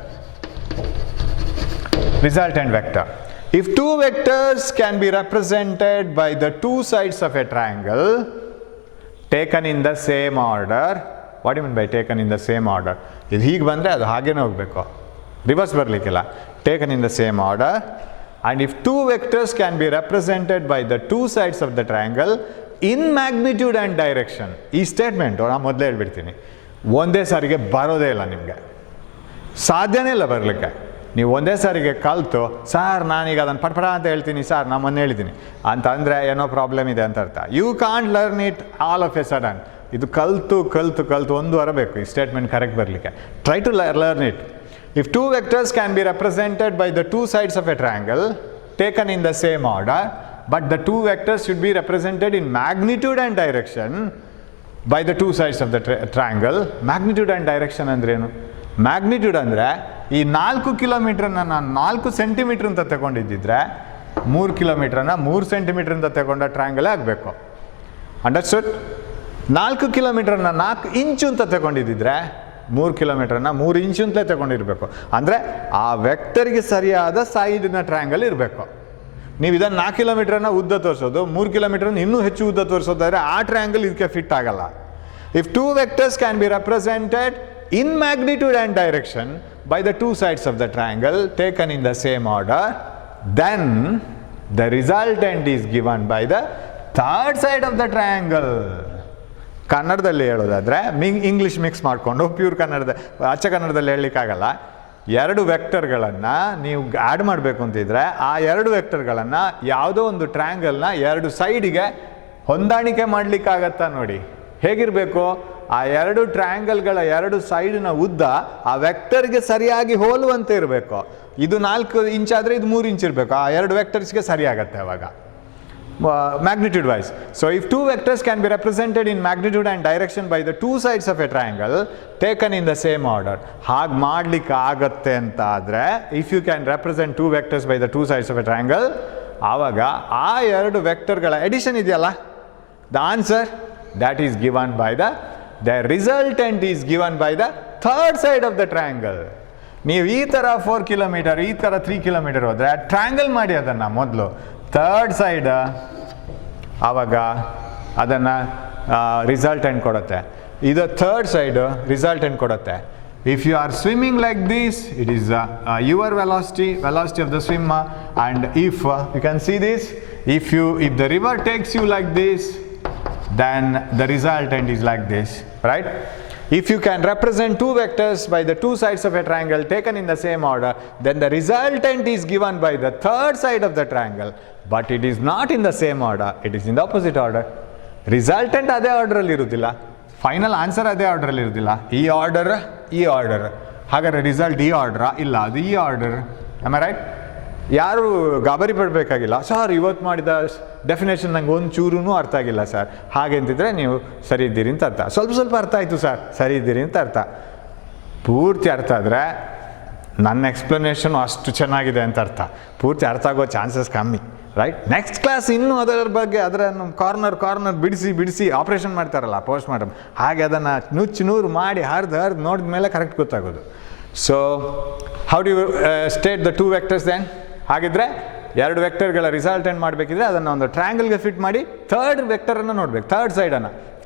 resultant vector. If two vectors can be represented by the two sides of a triangle taken in the same order, what do you mean by taken in the same order? ಇದು ಹೀಗೆ ಬಂದರೆ ಅದು ಹಾಗೇನೆ ಹೋಗಬೇಕು, reverse ಬರಲಿಕ್ಕಿಲ್ಲ. taken in the same order, and if two vectors can be represented by the two sides of the triangle in magnitude and direction. ಈ statement ನಾನು ಮೊದಲೇ ಹೇಳ್ಬಿಡ್ತೀನಿ, ಒಂದೇ ಸಾರಿಗೆ ಬರೋದೇ ಇಲ್ಲ, ನಿಮಗೆ ಸಾಧ್ಯನೇ ಇಲ್ಲ ಬರಲಿಕ್ಕೆ. ನೀವು ಒಂದೇ ಸಾರಿಗೆ ಕಲಿತು ಸರ್ ನಾನೀಗ ಅದನ್ನು ಪಟ್ಪಟ ಅಂತ ಹೇಳ್ತೀನಿ, ಸರ್ ನಾನು ಮೊನ್ನೆ ಹೇಳಿದ್ದೀನಿ ಅಂತ ಅಂದರೆ ಏನೋ ಪ್ರಾಬ್ಲಮ್ ಇದೆ ಅಂತ ಅರ್ಥ. You can't learn it all of a sudden. ಇದು ಕಲಿತು ಒಂದು ವಾರ ಬೇಕು ಈ ಸ್ಟೇಟ್ಮೆಂಟ್ ಕರೆಕ್ಟ್ ಬರಲಿಕ್ಕೆ. Try to learn it. If two vectors can be represented by the two sides of a triangle taken in the same order, but the two vectors should be represented in magnitude and direction by the two sides of the triangle. Magnitude and direction ಅಂದ್ರೇನು? Magnitude ಅಂದರೆ ಈ 4 ಕಿಲೋಮೀಟ್ರನ್ನ ನಾನು 4 centimetre ಅಂತ ತಗೊಂಡಿದ್ದಿದ್ರೆ 3 ಕಿಲೋಮೀಟ್ರನ್ನ 3 centimetre ಅಂತ ತಗೊಂಡ ಟ್ರಯಾಂಗಲೇ ಆಗಬೇಕು. Understood? 4 ಕಿಲೋಮೀಟ್ರನ್ನ 4 ಇಂಚು ಅಂತ ತಗೊಂಡಿದ್ದಿದ್ರೆ 3 ಕಿಲೋಮೀಟ್ರನ್ನ 3 ಇಂಚು ಅಂತಲೇ ತಗೊಂಡಿರಬೇಕು. ಅಂದರೆ ಆ ವೆಕ್ಟರ್ಗೆ ಸರಿಯಾದ ಸೈಡಿನ ಟ್ರಯಾಂಗಲ್ ಇರಬೇಕು. ನೀವು ಇದನ್ನು 4 ಕಿಲೋಮೀಟ್ರನ್ನ ಉದ್ದ ತೋರಿಸೋದು, 3 ಕಿಲೋಮೀಟ್ರನ್ನ ಇನ್ನೂ ಹೆಚ್ಚು ಉದ್ದ ತೋರಿಸೋದಾದ್ರೆ ಆ ಟ್ರಯಾಂಗಲ್ ಇದಕ್ಕೆ ಫಿಟ್ ಆಗಲ್ಲ. If two vectors can be represented in magnitude and direction by the two sides of the triangle taken in the same order, then the resultant is given by the third side of the triangle. ಕನ್ನಡದಲ್ಲಿ ಹೇಳೋದಾದರೆ English mix ಮಾಡಿಕೊಂಡು pure ಅಚ್ಚ ಕನ್ನಡದಲ್ಲಿ ಹೇಳಲಿಕ್ಕಾಗಲ್ಲ. 2 ವೆಕ್ಟರ್ಗಳನ್ನು ನೀವು add ಮಾಡಬೇಕು ಅಂತಿದ್ರೆ ಆ 2 ವೆಕ್ಟರ್ಗಳನ್ನು ಯಾವುದೋ ಒಂದು ಟ್ರಯಾಂಗಲ್ನ 2 ಸೈಡಿಗೆ ಹೊಂದಾಣಿಕೆ ಮಾಡಲಿಕ್ಕಾಗತ್ತಾ ನೋಡಿ. ಹೇಗಿರಬೇಕು? ಆ 2 ಟ್ರಯಾಂಗಲ್ಗಳ 2 ಸೈಡಿನ ಉದ್ದ ಆ ವೆಕ್ಟರ್ಗೆ ಸರಿಯಾಗಿ ಹೋಲುವಂತೆ ಇರಬೇಕು. ಇದು 4 ಇಂಚಾದರೆ ಇದು 3 ಇಂಚ್ ಇರಬೇಕು. ಆ 2 ವೆಕ್ಟರ್ಸ್ಗೆ ಸರಿಯಾಗತ್ತೆ ಅವಾಗ magnitude wise. So if two vectors can be represented in magnitude and direction by the two sides of a triangle taken in the same order, ಹಾಗೆ ಮಾಡಲಿಕ್ಕೆ ಆಗತ್ತೆ ಅಂತ ಆದರೆ if you can represent two vectors by the two sides of a triangle, ಆವಾಗ ಆ 2 ವೆಕ್ಟರ್ಗಳ addition ಇದೆಯಲ್ಲ, the answer that is given by the resultant is given by the third side of the triangle. ನೀವು ಈ ಥರ 4 kilometre ಈ ಥರ 3 kilometre ಹೋದರೆ ಟ್ರಯಾಂಗಲ್ ಮಾಡಿ ಅದನ್ನು ಮೊದಲು ಥರ್ಡ್ ಸೈಡ್, ಆವಾಗ ಅದನ್ನು ರಿಸಲ್ಟೆಂಟ್ ಕೊಡುತ್ತೆ. ಇದು ಥರ್ಡ್ ಸೈಡ್ ರಿಸಲ್ಟೆಂಟ್ ಕೊಡುತ್ತೆ. If you are swimming like this, it is your velocity of the swimmer, and if you can see this, if the river takes you like this, then the resultant is like this, right? If you can represent two vectors by the two sides of a triangle taken in the same order, then the resultant is given by the third side of the triangle, but it is not in the same order, it is in the opposite order. Resultant ಅದೇ ಆರ್ಡರಲ್ಲಿ ಇರುವುದಿಲ್ಲ, final answer ಅದೇ ಆರ್ಡರಲ್ಲಿ ಇರುವುದಿಲ್ಲ. ಈ order ಹಾಗಾದ್ರೆ result ಈ ಆರ್ಡರಾ? ಇಲ್ಲ, ಅದು ಈ ಆರ್ಡರ್. Am I right? ಯಾರು ಗಾಬರಿ ಪಡಬೇಕಾಗಿಲ್ಲ. ಸರ್ ಇವತ್ತು ಮಾಡಿದ ಡೆಫಿನೇಷನ್ ನಂಗೆ ಒಂದು ಚೂರೂ ಅರ್ಥ ಆಗಿಲ್ಲ ಸರ್, ಹಾಗೆ ಅಂತಿದ್ರೆ ನೀವು ಸರಿ ಇದ್ದೀರಿ ಅಂತ ಅರ್ಥ. ಸ್ವಲ್ಪ ಅರ್ಥ ಆಯಿತು ಸರ್, ಸರಿ ಇದ್ದೀರಿ ಅಂತ ಅರ್ಥ. ಪೂರ್ತಿ ಅರ್ಥ ಆದರೆ ನನ್ನ ಎಕ್ಸ್ಪ್ಲನೇಷನು ಅಷ್ಟು ಚೆನ್ನಾಗಿದೆ ಅಂತ ಅರ್ಥ. ಪೂರ್ತಿ ಅರ್ಥ ಆಗೋ ಚಾನ್ಸಸ್ ಕಮ್ಮಿ, ರೈಟ್? ನೆಕ್ಸ್ಟ್ ಕ್ಲಾಸ್ ಇನ್ನೂ ಅದರ ಬಗ್ಗೆ ಅದನ್ನು ಕಾರ್ನರ್ ಬಿಡಿಸಿ ಆಪ್ರೇಷನ್ ಮಾಡ್ತಾರಲ್ಲ ಪೋಸ್ಟ್ ಮಾರ್ಟಮ್, ಹಾಗೆ ಅದನ್ನು ನೂರು ಮಾಡಿ ಹರಿದು ನೋಡಿದ ಮೇಲೆ ಕರೆಕ್ಟ್ ಗೊತ್ತಾಗೋದು. So how do you state the two vectors then? ಹಾಗಿದ್ರೆ 2 ವೆಕ್ಟರ್ಗಳ ರಿಸಲ್ಟೆಂಟ್ ಮಾಡಬೇಕಿದ್ರೆ ಅದನ್ನು ಒಂದು ಟ್ರಯಾಂಗಲ್ಗೆ ಫಿಟ್ ಮಾಡಿ ಥರ್ಡ್ ವೆಕ್ಟರನ್ನು ನೋಡಬೇಕು,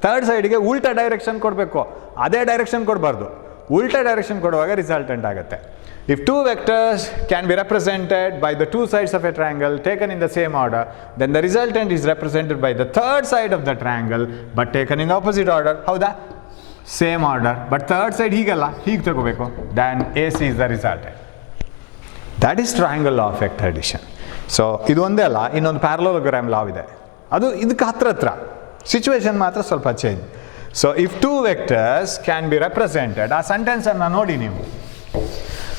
ಥರ್ಡ್ ಸೈಡಿಗೆ ಉಲ್ಟಾ ಡೈರೆಕ್ಷನ್ ಕೊಡಬೇಕು. ಅದೇ ಡೈರೆಕ್ಷನ್ ಕೊಡಬಾರ್ದು, ಉಲ್ಟಾ ಡೈರೆಕ್ಷನ್ ಕೊಡುವಾಗ ರಿಸಲ್ಟೆಂಟ್ ಆಗುತ್ತೆ. If two vectors can be represented by the two sides of a triangle taken in the same order, then the resultant is represented by the third side of the triangle but taken in opposite order. ಹೌದಾ? Same order but third side ಹೀಗಲ್ಲ, ಹೀಗೆ ತಗೋಬೇಕು. Then AC is the resultant. That is triangle law of vector addition. So ಇದು ಒಂದೇ ಅಲ್ಲ, ಇನ್ನೊಂದು parallelogram ಲಾ ಇದೆ, ಅದು ಇದಕ್ಕೆ ಹತ್ರ ಸಿಚುವೇಶನ್ ಮಾತ್ರ ಸ್ವಲ್ಪ change. So if two vectors can be represented, ಆ ಸೆಂಟೆನ್ಸನ್ನು ನೋಡಿ ನೀವು.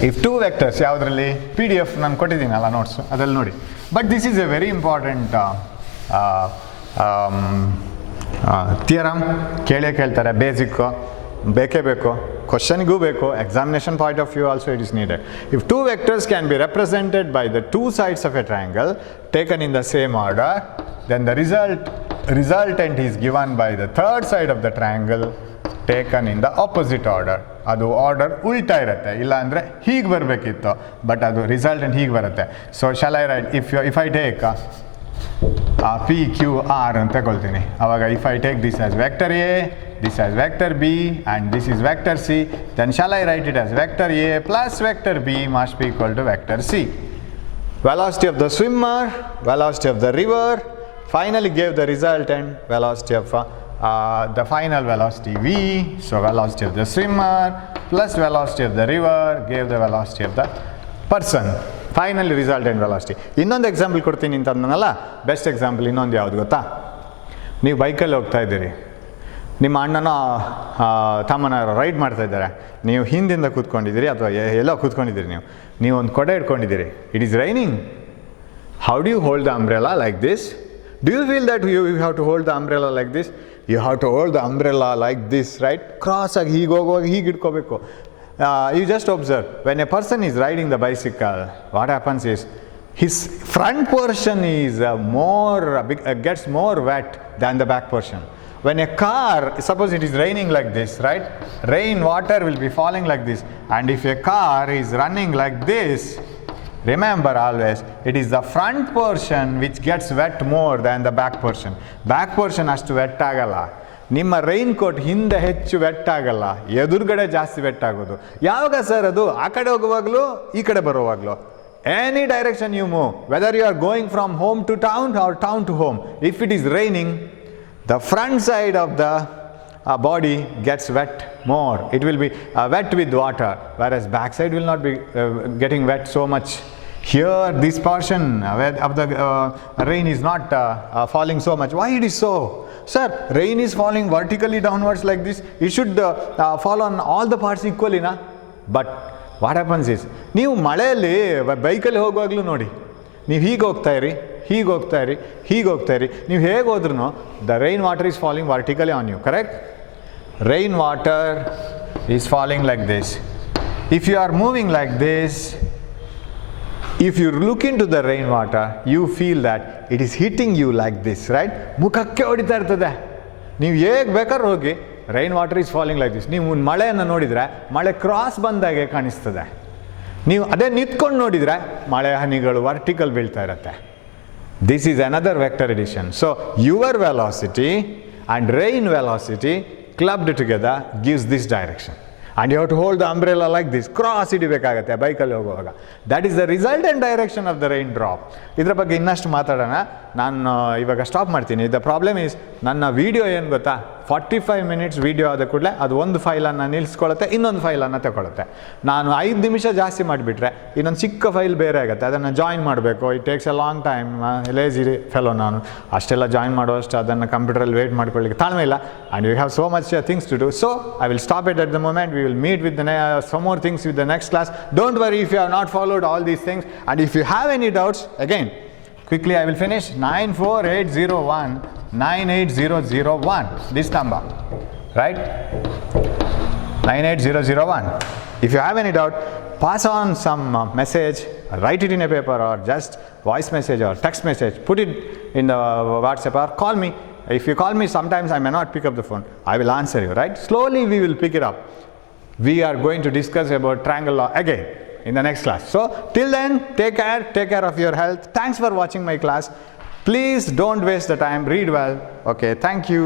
ಇಫ್ ಟೂ ವೆಕ್ಟರ್ಸ್ ಯಾವುದರಲ್ಲಿ PDF ನಾನು ಕೊಟ್ಟಿದ್ದೀನಲ್ಲ ನೋಟ್ಸು, ಅದ್ರಲ್ಲಿ ನೋಡಿ. But this is a very important theorem. ಕೇಳ್ತಾರೆ, ಬೇಸಿಕ್ಕು ಬೇಕೇ ಬೇಕು, ಕ್ವಶನ್ಗೂ ಬೇಕು, examination point of view also it is needed. If two vectors can be represented by the two sides of a triangle taken in the same order, then the resultant is given by the third side of the triangle taken in the opposite order. ಅದು order ಉಲ್ಟಾ ಇರುತ್ತೆ, ಇಲ್ಲ ಅಂದರೆ ಹೀಗೆ ಬರಬೇಕಿತ್ತು, but ಅದು resultant ಹೀಗೆ ಬರುತ್ತೆ. So shall I right, if I take PQR ಅಂತ ತಗೊಳ್ತೀನಿ, ಆವಾಗ if I take this as vector A, this as vector B, and this is vector C, then shall I write it as vector A plus vector B must be equal to vector C. Velocity of the swimmer, velocity of the river, finally gave the resultant velocity of the final velocity V. So velocity of the swimmer plus velocity of the river gave the velocity of the person. Finally resultant velocity. ಇನ್ನೊಂದು example ಕೊಡ್ತೀನಿ ಅಂತ ಅಂದನಲ್ಲ, best example ಇನ್ನೊಂದು ಯಾವುದು ಗೊತ್ತಾ? ನೀವು ಬೈಕಲ್ಲಿ ಹೋಗ್ತಾ ಇದ್ದೀರಿ, ನಿಮ್ಮ ಅಣ್ಣನೋ ತಮ್ಮನ ರೈಡ್ ಮಾಡ್ತಾ ಇದ್ದಾರೆ, ನೀವು ಹಿಂದಿಂದ ಕೂತ್ಕೊಂಡಿದ್ದೀರಿ ಅಥವಾ ಎಲ್ಲೋ ಕೂತ್ಕೊಂಡಿದ್ದೀರಿ, ನೀವು ಒಂದು ಕೊಡೆ ಇಟ್ಕೊಂಡಿದ್ದೀರಿ, it is raining. How do you hold the umbrella like this? Do you feel that you have to hold the umbrella like this? You have to hold the umbrella like this, right? ಕ್ರಾಸಾಗಿ ಹೀಗೆ ಹೋಗುವಾಗ ಹೀಗೆ ಇಟ್ಕೋಬೇಕು. You just observe, when a person is riding the bicycle, what happens is, his front portion is gets more wet than the back portion. When a car, suppose it is raining like this, right? Rain water will be falling like this. And if a car is running like this, remember always, it is the front portion which gets wet more than the back portion. Back portion ಅಷ್ಟು vet ಆಗಲ್ಲ. ನಿಮ್ಮ rain coat ಹಿಂದೆ ಹೆಚ್ಚು vet ಆಗಲ್ಲ, ಎದುರುಗಡೆ ಜಾಸ್ತಿ vet ಆಗೋದು. ಯಾವಾಗ ಸರ್ ಅದು? ಆ ಕಡೆ ಹೋಗುವಾಗಲೂ ಈ ಕಡೆ ಬರುವಾಗಲೂ. Any direction you move, whether you are going from home to town or town to home, if it is raining, the front side of the body gets wet more. It will be wet with water, whereas back side will not be getting wet so much. Here, this portion of the rain is not falling so much. Why it is so? Sir, rain is falling vertically downwards like this. It should fall on all the parts equally, na? But what happens is, ನೀವು ಮಳೆಯಲ್ಲಿ ಬೈಕಲ್ಲಿ ಹೋಗುವಾಗಲೂ ನೋಡಿ, ನೀವು ಹೀಗೆ ಹೋಗ್ತಾ ಇರಿ, ಹೀಗೆ ಹೋಗ್ತಾ ಇರಿ, ಹೀಗೆ ಹೋಗ್ತಾ ಇರಿ, ನೀವು ಹೇಗೆ ಹೋದ್ರೂ the rain water is falling vertically on you, correct? Rain water is falling like this. If you are moving like this, if you look into the rain water, you feel that it is hitting you like this, right? ಮುಖಕ್ಕೆ ಹೊಡಿತಾ ಇರ್ತದೆ. ನೀವು ಹೇಗೆ ಬೇಕಾದ್ರೂ ಹೋಗಿ, rain water is falling like this. ನೀವು ಮಳೆಯನ್ನು ನೋಡಿದರೆ ಮಳೆ ಕ್ರಾಸ್ ಬಂದಾಗೆ ಕಾಣಿಸ್ತದೆ. ನೀವು ಅದೇ ನಿಂತ್ಕೊಂಡು ನೋಡಿದರೆ ಮಳೆ ಹನಿಗಳು ವರ್ಟಿಕಲ್ ಬೀಳ್ತಾ ಇರುತ್ತೆ. This is another vector addition. So your velocity and rain velocity clubbed together gives this direction. And you have to hold the umbrella like this, cross ಇಡಬೇಕಾಗತ್ತೆ ಬೈಕಲ್ಲಿ ಹೋಗುವಾಗ. That is the resultant direction of the rain drop. ಇದರ ಬಗ್ಗೆ ಇನ್ನಷ್ಟು ಮಾತಾಡೋಣ. ನಾನು ಇವಾಗ stop ಮಾಡ್ತೀನಿ. The problem is, ನನ್ನ ವಿಡಿಯೋ ಏನು ಗೊತ್ತಾ, 45 ಮಿನಿಟ್ಸ್ ವಿಡಿಯೋ ಆದ ಕೂಡಲೇ ಅದು ಒಂದು ಫೈಲನ್ನು ನಿಲ್ಲಿಸ್ಕೊಳ್ಳುತ್ತೆ, ಇನ್ನೊಂದು ಫೈಲನ್ನು ತಗೊಳುತ್ತೆ. ನಾನು 5 ನಿಮಿಷ ಜಾಸ್ತಿ ಮಾಡಿಬಿಟ್ರೆ ಇನ್ನೊಂದು ಚಿಕ್ಕ ಫೈಲ್ ಬೇರೆ ಆಗುತ್ತೆ, ಅದನ್ನು ಜಾಯಿನ್ ಮಾಡಬೇಕು. It takes A long time. Lazy fellow ನಾನು. ಅಷ್ಟೆಲ್ಲ ಜಾಯಿನ್ ಮಾಡುವಷ್ಟು ಅದನ್ನು ಕಂಪ್ಯೂಟರಲ್ಲಿ ವೇಟ್ ಮಾಡ್ಕೊಳ್ಳಿಕ್ಕೆ ತಾಳ್ಮೆ ಇಲ್ಲ. And you have so much things to do. So I will stop it at the moment. We will meet with some more things with the next class. Don't worry if you have not followed all these things, and if you have any doubts, again quickly I will finish. 94801 98001, this number, right? 98001. If you have any doubt, pass on some message, write it in a paper, or just voice message or text message, put it in the WhatsApp, or call me. If you call me, sometimes I may not pick up the phone. I will answer you, right? Slowly we will pick it up. We are going to discuss about triangle law again in the next class. So till then, take care of your health. Thanks for watching my class. Please don't waste the time, read well. Okay, thank you.